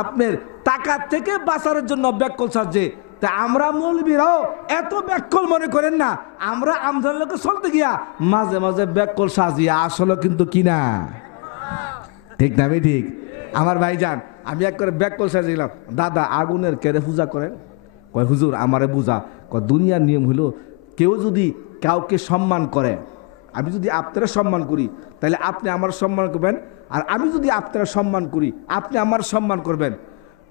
আপনার টাকার থেকে বাঁচানোর জন্য ব্যাককল সাজছে। তা আমরা মৌলবীরাও এত ব্যাককল মনে করেন না, আমরা আমদানি লোকে চলতে গিয়া মাঝে মাঝে ব্যাককল সাজিয়া আসলে কিন্তু কিনা ঠিক না? আমি ঠিক আমার ভাইজান, আমি এক করে ব্যাককল সাজিলাম। দাদা আগুনের কেড়ে পূজা করেন? কয় হুজুর আমারে বুঝা। কয় দুনিয়ার নিয়ম হলো কেউ যদি কাউকে সম্মান করে, আমি যদি আপনারা সম্মান করি তাহলে আপনি আমার সম্মান করবেন, আর আমি যদি আপনারা সম্মান করি আপনি আমার সম্মান করবেন।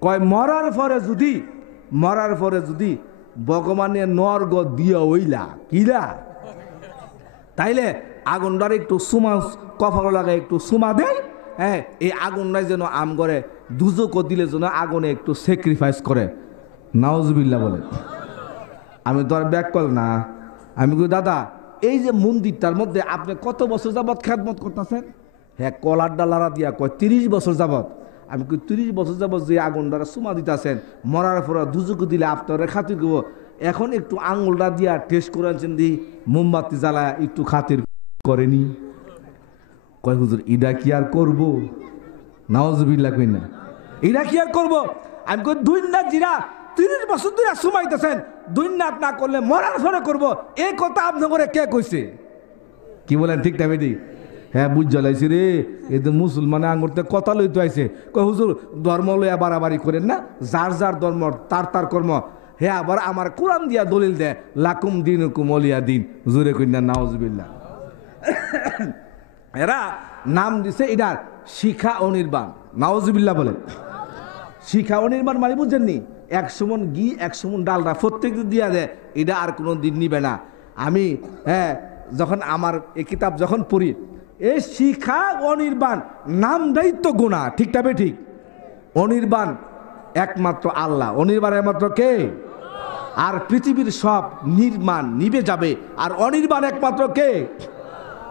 কয় মরার পরে যদি ভগবানের নর্গ দিয়া ওইলা কিলা, তাইলে আগুনটার একটু সুমা কফার লাগে একটু সুমা দেয়। হ্যাঁ এই আগুনটাই যেন আম করে দুজক দিলে যেন আগুনে একটু স্যাক্রিফাইস করে। নাউজুবিল্লাহ বলে। আমি তো আর ব্যাক কল না, আমি কই দাদা এই যে মন্দিরটার মধ্যে আপনি কত বছর যাবৎ খেদমত করতেছেন? হ্যাঁ কলার ডালারা দিয়া কয় 30 বছর যাবৎ। আমি কই 30 বছর যাবৎ যে আগুন দ্বারা সুমা দিতেছেন, মরার পরে দুজক দিলে আপনারা খাতির করব, এখন একটু আঙুলটা দিয়া টেস্ট করে আনছেন দি মোমবাতি জ্বালায় একটু খাতির করেনি। কয় হুজুর ইডা কি আর করবো? নাউজুবিল্লাহ কই না, ইডা কি আর করবো? আমি কই দুই না জিরা 30 বছর ধরে সুমাইতেছেন, দুই নাত না করলে মরার পরে করবো, এই কথা আপনি করে কে কইছে? কি বলেন ঠিক না বেদি? হ্যাঁ বুঝ জ্বালাইছি রে, এ তো মুসলমানে আঙুরতে কথা লইতে আইছে। কয় হুজুর ধর্ম লইয়া বাড়াবাড়ি করেন না, যার যার ধর্ম তার তার কর্ম। হ্যাঁ আবার আমার কোরআন দিয়া দলিল দেয় লাকুম দিনুকুম ওলিয়া দিন। জোরে কই না নাউজুবিল্লাহ। এরা নাম দিছে এটার শিখা অনির্বাণ। নাউজুবিল্লাহ বলে। শিখা অনির্বাণ মানে বুঝছেননি? 100 মণ ঘি 100 মণ ডালটা প্রত্যেক দিন দিয়া দেয়, এটা আর কোনো দিন নিবে না। আমি হ্যাঁ যখন আমার এই কিতাব যখন পড়ি, এই শিখা অনির্বাণ নামটাই তো গুণা। ঠিক তবে ঠিক। অনির্বাণ একমাত্র আল্লাহ, অনির্বাণ একমাত্র কে? আর পৃথিবীর সব নির্মাণ নিবে যাবে, আর অনির্বাণ একমাত্র কে?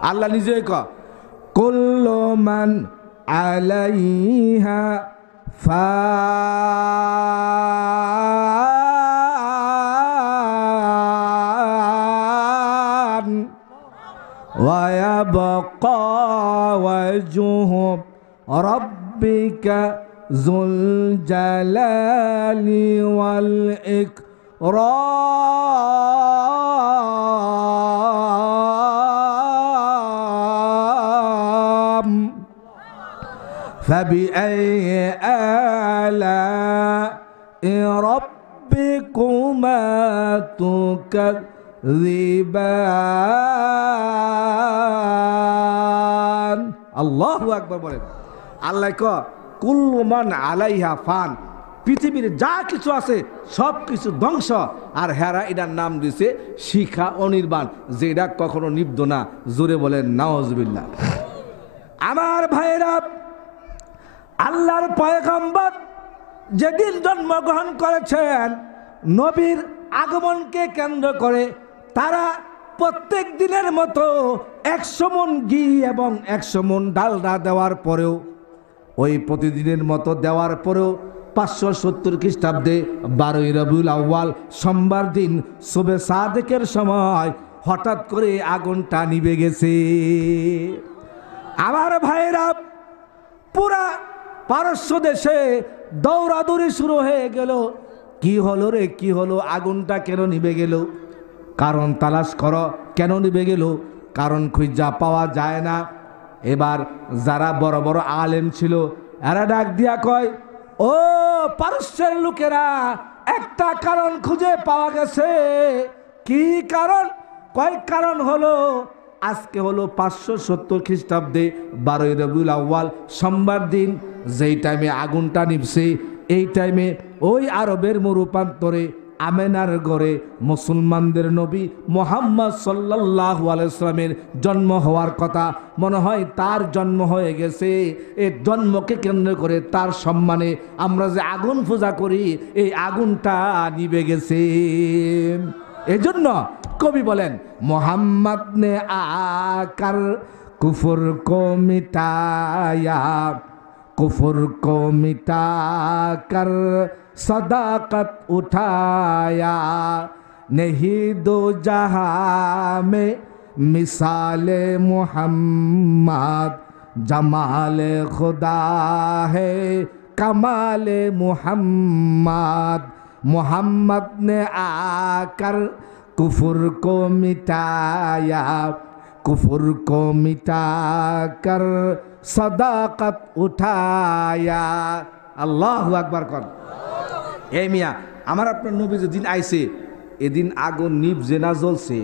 আল্লাহ নিজেই ক কুল্লু মান আলাইহা ফান ওয়া ইয়াবকা ওয়াজহু রাব্বিকা যুল জালালি ওয়াল ইকরাম فبأي آلاء ربكما تكذبان আল্লাহু আকবার বলেন। আল্লাহ ক কুল্লু মান আলাইহা ফান, পৃথিবীর যা কিছু আছে সব কিছু ধ্বংস, আর হেরা এটার নাম দিছে শিখা অনির্বাণ, যেটা কখনো নিবদ না। জোরে বলেন নাউজুবিল্লাহ। আমার ভাইরা, আল্লাহর পয়গম্বর যেদিন জন্মগ্রহণ করেছেন, নবীর আগমনকে কেন্দ্র করে তারা প্রত্যেক দিনের মতো 100 মণ ঘি এবং 100 মণ ডালডা দেওয়ার পরেও, ওই প্রতিদিনের মতো দেওয়ার পরেও 570 খ্রিস্টাব্দে 12ই রবিউল আউয়াল সোমবার দিন শুবে সাদেকের সময় হঠাৎ করে আগুনটা নিভে গেছে। আমার ভাইরা, পুরা পারস্য দেশে দৌড়াদৌড়ি শুরু হয়ে গেল। কি হলো রে, কি হলো? আগুনটা কেন নিভে গেল? কারণ তালাশ করো, কেন নিভে গেল? কারণ খুঁজা পাওয়া যায় না। এবার যারা বড় বড় আলেম ছিল এরা ডাক দিয়া কয়, ও পারস্যের লোকেরা, একটা কারণ খুঁজে পাওয়া গেছে। কি কারণ? কয় কারণ হলো আজকে হলো 570 খ্রিস্টাব্দে 12ই রবিউল আউয়াল সোমবার দিন, যেই টাইমে আগুনটা নিভছে এই টাইমে ওই আরবের মরুপ্রান্তরে আমেনার ঘরে মুসলমানদের নবী মুহাম্মদ সাল্লাল্লাহু আলাইহি সাল্লামের জন্ম হওয়ার কথা। মনে হয় তার জন্ম হয়ে গেছে। এই জন্মকে কেন্দ্র করে তার সম্মানে আমরা যে আগুন পূজা করি, এই আগুনটা নিভে গেছে। এজন্য কবি বলেন, মোহাম্মদ নে আকার কুফর কো মিটায়া, কুফর কো মিটা কর सदाकत उठाया, नहीं दो जहां में मिसाल मोहम्मद, जमाल खुदा है कमाल मोहम्मद। मोहम्मद ने आकर कुफर को मिटाया, कुफर को मिटा कर सदाकत उठाया। আল্লাহু আকবার কর। এই মিয়া, আমার আপনার নবী যেদিন আইছে এদিন আগুন নিভছে না জ্বলছে?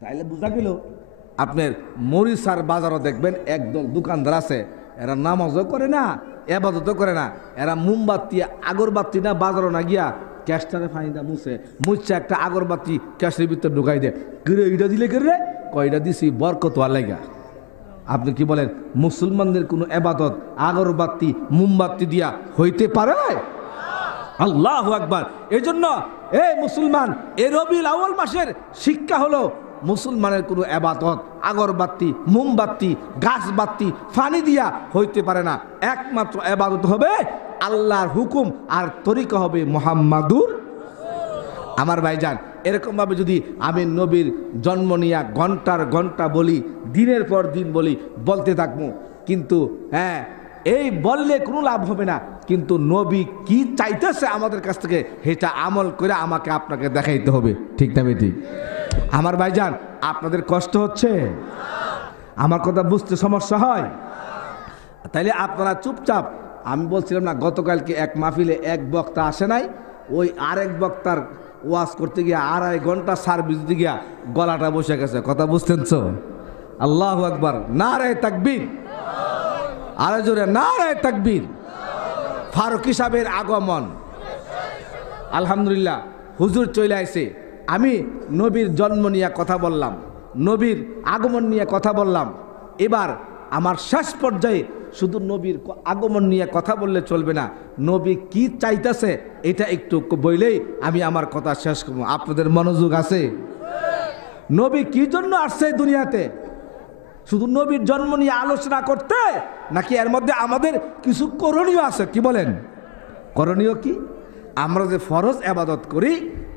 তাইলে বুঝা গেল আপনার মরিচার বাজারও দেখবেন একদল দোকানদার আছে, এরা নামাজও করে না, এবাদতও করে না, এরা মোমবাতি আগরবাতি না বাজারও না গিয়া ক্যাশটারে ফাইন্দা মুছে একটা আগরবাতি ক্যাশের ভিতর ঢুকাই দেয়। কিরে এইটা দিলে কে রে? কয়টা দিছি বরকত লাগা। আপনি কি বলেন মুসলমানদের কোনো এবাদত আগরবাতি মোমবাতি দিয়া হইতে পারে? আল্লাহু আকবার। এই জন্য এই মুসলমান, এই রবিউল আউয়াল মাসের শিক্ষা হলো মুসলমানের কোনো এবাদত আগরবাতি মোমবাতি গাছবাতি ফানি দিয়া হইতে পারে না। একমাত্র এবাদত হবে আল্লাহর হুকুম আর তরিকা হবে মুহাম্মাদুর। আমার ভাইজান, এরকমভাবে যদি আমি নবীর জন্ম নিয়ে ঘন্টার ঘন্টা বলি, দিনের পর দিন বলি, বলতে থাকবো, কিন্তু হ্যাঁ এই বললে কোনো লাভ হবে না। কিন্তু নবী কি চাইতেছে আমাদের কাছ থেকে সেটা আমল করে আমাকে আপনাকে দেখাইতে হবে। ঠিক না ঠিক? আমার ভাইজান, আপনাদের কষ্ট হচ্ছে? আমার কথা বুঝতে সমস্যা হয়? তাইলে আপনারা চুপচাপ, আমি বলছিলাম না গতকালকে এক মাহফিলে এক বক্তা আসে নাই, ওই আরেক বক্তার ওয়াজ করতে গিয়া 2.5 ঘন্টা সার্ভিস দিতে গিয়া গলাটা বসে গেছে। কথা বুঝতেন তো? আল্লাহু আকবার, নারে তাকবীর, আরে জোরে নারে তাকবীর। ফারুক সাহেবের আগমন, আলহামদুলিল্লাহ হুজুর চলে আসে। আমি নবীর জন্ম নিয়ে কথা বললাম, নবীর আগমন নিয়ে কথা বললাম। এবার আমার শেষ পর্যায়ে শুধু নবীর আগমন নিয়ে কথা বললে চলবে না, নবী কি চাইতেছে এটা একটু বললেই আমি আমার কথা শেষ করব। আপনাদের মনোযোগ আছে? নবী কি জন্য আসছে দুনিয়াতে? শুধু নবীর জন্ম নিয়ে আলোচনা করতে, নাকি এর মধ্যে আমাদের কিছু করণীয় আছে? কি বলেন? করণীয় কি? আমরা যে ফরজ আবাদত করি,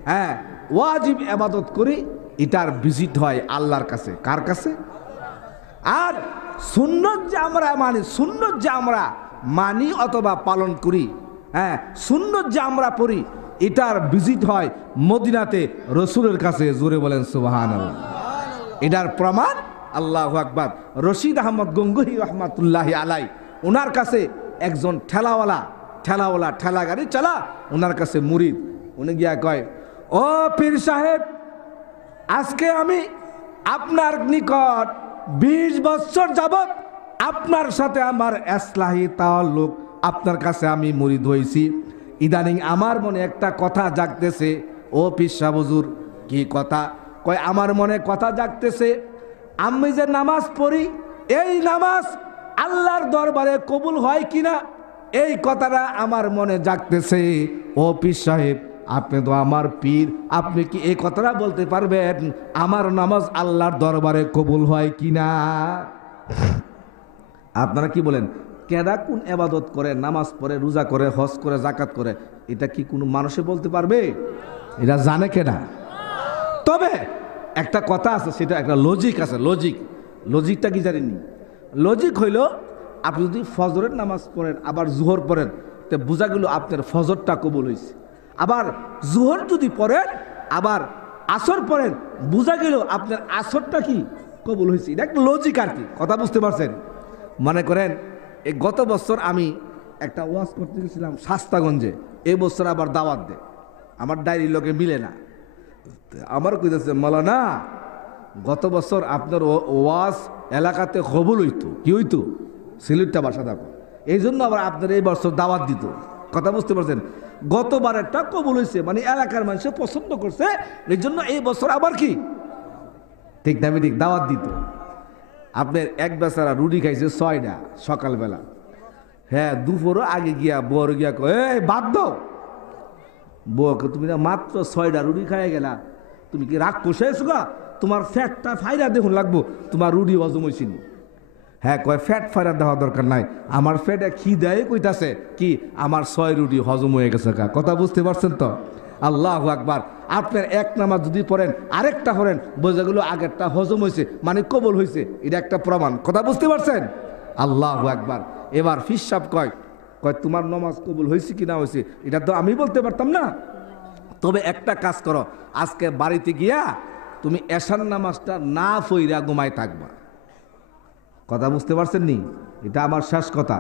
হ্যাঁ ওয়াজিব আবাদত করি, এটার ভিজিট হয় আল্লাহর কাছে। কার কাছে? আর সুন্নত যে আমরা মানি, সুন্নত যে আমরা মানি অথবা পালন করি, হ্যাঁ সুন্নত যে আমরা পড়ি, এটার ভিজিট হয় মদিনাতে রসুলের কাছে। জোরে বলেন সুবহানাল্লাহ। এটার প্রমাণ আল্লাহু আকবার। রশিদ আহমদ গঙ্গুহি রহমাতুল্লাহি আলাই, ওনার কাছে একজন ঠেলা গাড়ি চালা, ওনার কাছে মুরিদ। উনি গিয়া কয়, ও পীর সাহেব, আজকে আমি আপনার নিকট 20 বছর যাবত আপনার সাথে আমার ইসলাহি তাআল্লুক, আপনার কাছে আমি মুরিদ হয়েছি। ইদানিং আমার মনে একটা কথা জাগতেছে। ও পীর সাহেব হুজুর, কি কথা? কয়, আমার মনে কথা জাগতেছে, আমি যে নামাজ পড়ি, এই নামাজ আল্লাহর দরবারে কবুল হয় কিনা, এই কথাটা আমার মনে জাগতেছে। ও পীর সাহেব, আপনি তো আমার পীর, আপনি কি এই কথাটা বলতে পারবেন আমার নামাজ আল্লাহর দরবারে কবুল হয় কিনা? আপনারা কি বলেন? কেডা কোন ইবাদত করে, নামাজ পড়ে, রোজা করে, হজ করে, যাকাত করে, এটা কি কোনো মানুষে বলতে পারবে? এটা জানে কেডা? তবে একটা কথা আছে, সেটা একটা লজিক আছে। লজিকটা কি জানেননি? লজিক হইল, আপনি যদি ফজরের নামাজ পড়েন আবার জোহর পড়েন, তে বোঝা গেল আপনার ফজরটা কবুল হয়েছে। আবার জোহর যদি পড়েন আবার আসর পড়েন, বোঝা গেল আপনার আসরটা কি কবুল হয়েছে। এটা একটা লজিক আর কি, কথা বুঝতে পারছেন? মনে করেন এই গত বছর আমি একটা ওয়াজ করতে গেছিলাম শাস্তাগঞ্জে, এই বছর আবার দাওয়াত দে, আমার ডায়েরির লোকে মিলে না। আমার কইতেছে মাওলানা গত বছর আপনার ওয়াজ এলাকাতে কবুল হইতো, কি হইতো, সিলেটটা বাসা থাকো, এই জন্য আবার আপনার এই বছর দাওয়াত দিত। কথা বুঝতে পারছেন? গতবার একটা কবুল হয়েছে, মানে এলাকার মানুষে পছন্দ করছে, এই জন্য এই বছর আবার কি ঠিক না ঠিক দাওয়াত দিত। আপনার এক বেচারা রুটি খাইছে 6টা সকালবেলা, হ্যাঁ দুপুরও আগে গিয়া বউর গিয়া এই বাদ দাও, বউকে তুমি না মাত্র 6টা রুটি খাইয়ে গেলা, তুমি কি রাগ কষাইছো গা, তোমার ফ্যাটটা ফাইরা দেখুন লাগবো, তোমার রুটি হজম হয়েছিল। হ্যাঁ কয় ফ্যাট ফাইরা দেওয়া দরকার নাই, আমার ফ্যাটে খিদায় কইতাছে কি আমার 6 রুটি হজম হয়ে গেছে গা। কথা বুঝতে পারছেন তো? আল্লাহু আকবার। আপনার এক নামাজ যদি পড়েন আরেকটা পড়েন, বোঝা গেল আগেরটা হজম হয়েছে, মানে কবুল হয়েছে, এটা একটা প্রমাণ। কথা বুঝতে পারছেন? আল্লাহু আকবার। এবার ফিস সাহেব কয় তোমার নামাজ কবুল হয়েছে কি না হয়েছে এটা তো আমি বলতে পারতাম না, তবে একটা কাজ করো, আজকে বাড়িতে গিয়া তুমি এশার নামাজটা না পইরা ঘুমায় থাকবা। কথা বুঝতে পারছেন নি? এটা আমার শেষ কথা।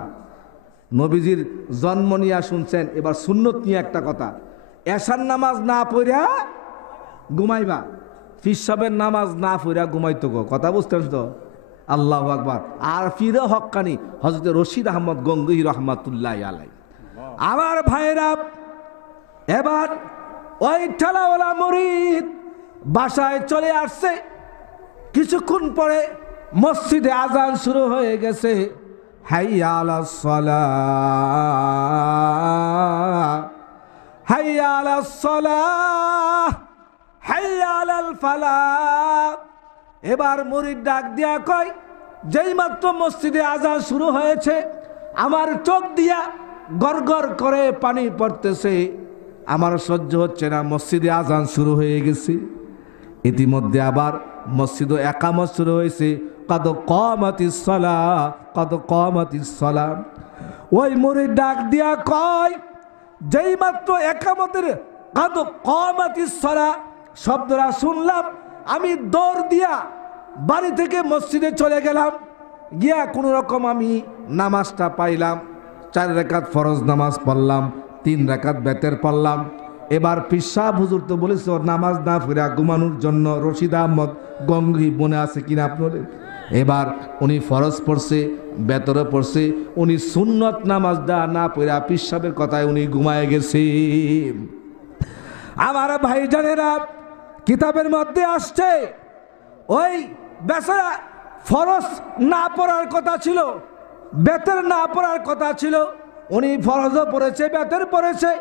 নবীজির জন্ম নিয়ে শুনছেন, এবার সুন্নত নিয়ে একটা কথা, এশার নামাজ না পড়া ঘুমাইবা, ফির সাহেবের নামাজ না পড়া ঘুমাইতো গো। কথা বুঝতেন তো? আল্লাহু আকবার। আর ফিরে হক্কানি হযরত রশিদ আহমদ গঙ্গুহি রহমাতুল্লাহি আলাইহি। আমার ভাইরা এবার ওই ঠেলাওয়ালা মুরিদ বাসায় চলে আসছে, কিছুক্ষণ পরে মসজিদে আজান শুরু হয়ে গেছে, হাইয়া আলাস সালাহ, হাইয়া আলাস সালাহ, হাইয়া আলাল ফালাহ। এবার মুরিদ ডাক দিয়া কয়, যেই মাত্র মসজিদে আজান শুরু হয়েছে আমার চোখ দিয়া গড়গড় করে পানি পড়তেছে, আমার সহ্য হচ্ছে না, মসজিদে আজান শুরু হয়ে গেছে। ইতিমধ্যে আবার মসজিদে একামত শুরু হয়েছে, কদ কামাতিস সালাহ, কদ কামাতিস সালাহ। ওই মুরিদ ডাক দিয়া কয়, যেই মাত্র একামতের কদ কামাতিস সালাহ শব্দটা শুনলাম, আমি দৌড় দিয়া বাড়ি থেকে মসজিদে চলে গেলাম, গিয়া কোনো রকম আমি নামাজটা পাইলাম, 4 রাকাত ফরজ নামাজ পড়লাম, 3 রাকাত বেতের পড়লাম। এবার পিসাব হুজুর তো বলেছে নামাজ না ফিরা ঘুমানোর জন্য, রশিদ আহমদ গঙ্গুহি মনে আছে কিনা আপনাদের? এবার উনি ফরজ পড়ছে, বেতরে পড়ছে, উনি সুন্নত নামাজ না পড়া পিসাবের কথায় উনি ঘুমায় গেছে। আমার ভাই জানেরা, কিতাবের মধ্যে আসছে ওই বেচারা ফরজ না পড়ার কথা ছিল, বেতের না পড়ার কথা ছিল, উনি ফরজও পড়েছে, বেতের পড়েছে,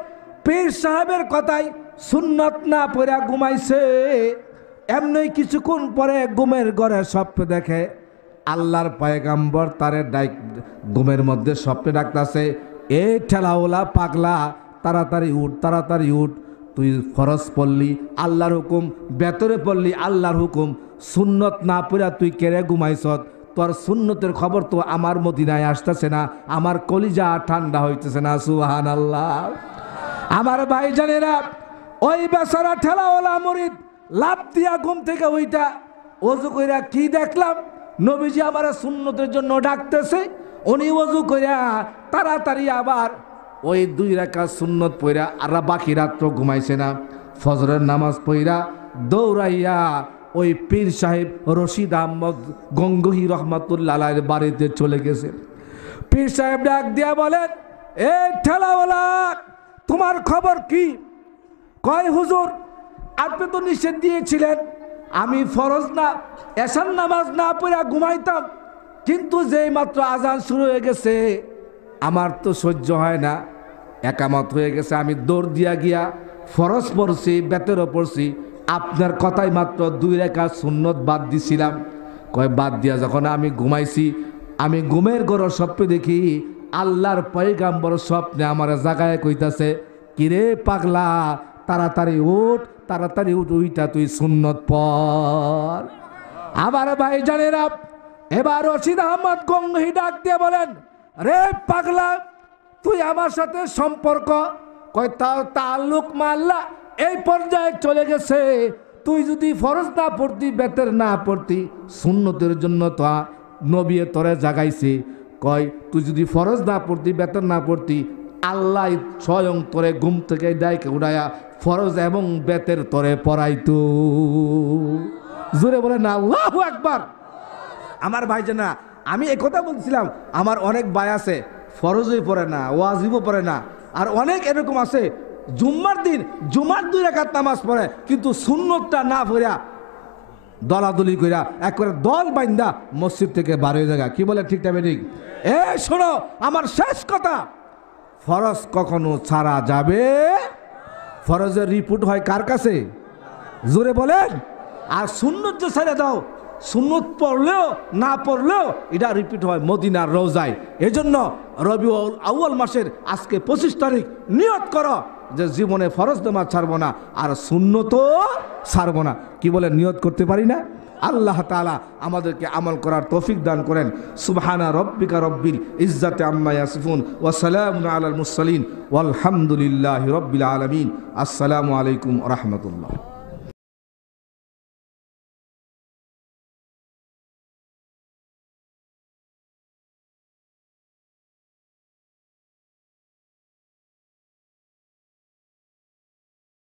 পীর সাহেবের কথায় সুন্নত না পড়া ঘুমাইছে। এমনি কিছুক্ষণ পরে ঘুমের ঘরে স্বপ্ন দেখে, আল্লাহর পয়গাম্বর তারে ঘুমের মধ্যে স্বপ্নে ডাকতেছে, এ ঠেলাওলা পাগলা, তাড়াতাড়ি উঠ, তাড়াতাড়ি উঠ, তুই ফরজ পড়লি আল্লাহর হুকুম, বেতরে পড়লি আল্লাহর হুকুম, সুন্নত না পড়া তুই কেড়ে ঘুমাইছত, তোর সুন্নতের খবর তো আমার মদিনায় আসতেছে না, আমার কলিজা ঠান্ডা হইতেছে না। সুবহানাল্লাহ। আমার ভাই জানেরা, ওই বেচারা ঠেলাওয়ালা মুরিদ লাফ দিয়া ঘুম থেকে ওইটা ওযু কইরা কি দেখলাম, নবীজি আমার সুন্নতের জন্য ডাকতেছে, উনি ওযু কইরা তাড়াতাড়ি আবার ওই 2 রাকাত সুন্নত পড়া আর বাকি রাত্র ঘুমাইছে না, ফজরের নামাজ পড়া দৌড়াইয়া ওই পীর সাহেব রশিদ আহমদ গঙ্গুহি রহমাতুল্লাহ আলাইহির বাড়িতে চলে গেছে। পীর সাহেব ডাক দিয়া বলেন, এ ঠেলাওয়ালা তোমার খবর কি? কয় হুজুর আপনি তো নিষেধ দিয়েছিলেন আমি ফরজ না এশার নামাজ না পড়া ঘুমাইতাম, কিন্তু যেই মাত্র আজান শুরু হয়ে গেছে আমার তো সহ্য হয় না, একামত হয়ে গেছে, আমি দৌড় দিয়া গিয়া ফরজ পড়ছি, বেতেরও পড়ছি, আপনার কথাই মাত্র 2 রাকাত সুন্নত বাদ দিছিলাম। কয় বাদ দিয়া যখন আমি ঘুমাইছি, আমি ঘুমের ঘরে স্বপ্ন দেখি আল্লাহর পয়গাম্বর স্বপ্নে আমার জাগায় কইতাছে, কিরে পাগলা তাড়াতাড়ি উঠ, তাড়াতাড়ি উঠ, উইটা তুই সুন্নত পড়। আমার ভাই জানেরা, এবার রশিদ আহমদ গঙ্গুহি ডাক দিয়ে বলেন, রে পাগলা তুই আমার সাথে সম্পর্ক কয় তাল্লুক মাল্লা এই পর্যায়ে চলে গেছে। তুই যদি ফরজ না পড়তি, বেতের না পড়তি, সুন্নতের জন্য তো নবী তোরে জাগাইছে। কয় তুই যদি ফরজ না পড়তি, বেতের না পড়তি, আল্লাহ স্বয়ং তোরে ঘুম থেকে ডাইকে উড়াইয়া ফরজ এবং বেতের তোরে পড়াইতো। জোরে বলে না আল্লাহু আকবার। আমার ভাই জানা, আমি একথা বলছিলাম, আমার অনেক ভাই আছে ফরজই পড়ে না, ওয়াজিবও পড়ে না, আর অনেক এরকম আছে জুম্মার দিন জুমার 2 রাকাত নামাজ পড়ে কিন্তু সুন্নতটা না পড়া দলাদলি কইরা একবারে দল বাইন্দা মসজিদ থেকে বার হয়ে যায়। কি বলে ঠিক টাইমে ঠিক? এ শোনো আমার শেষ কথা, ফরজ কখনো ছাড়া যাবে। ফরজের রিপোর্ট হয় কার কাছে? জোরে বলেন। আর সুন্নত যে ছেড়ে দাও, সুন্নত পড়লেও না পড়লেও এটা রিপিট হয় মদিনার রওজায়। এজন্য রবিউল আউয়াল মাসের আজকে 25 তারিখ নিয়ত করো যে জীবনে ফরজ নামাজ ছাড়বো না আর সুন্নতও ছাড়বো না। কি বলে নিয়ত করতে পারি না? আল্লাহ তাআলা আমাদেরকে আমল করার তৌফিক দান করেন। সুবহানা রব্বিকা রব্বিল ইজ্জাতি আম্মা ইয়াসিফুন ওয়া সালামুন আলাল মুরসালিন ওয়ালহামদুলিল্লাহি রব্বিল আলামিন। আসসালামু আলাইকুম ওয়া রাহমাতুল্লাহ।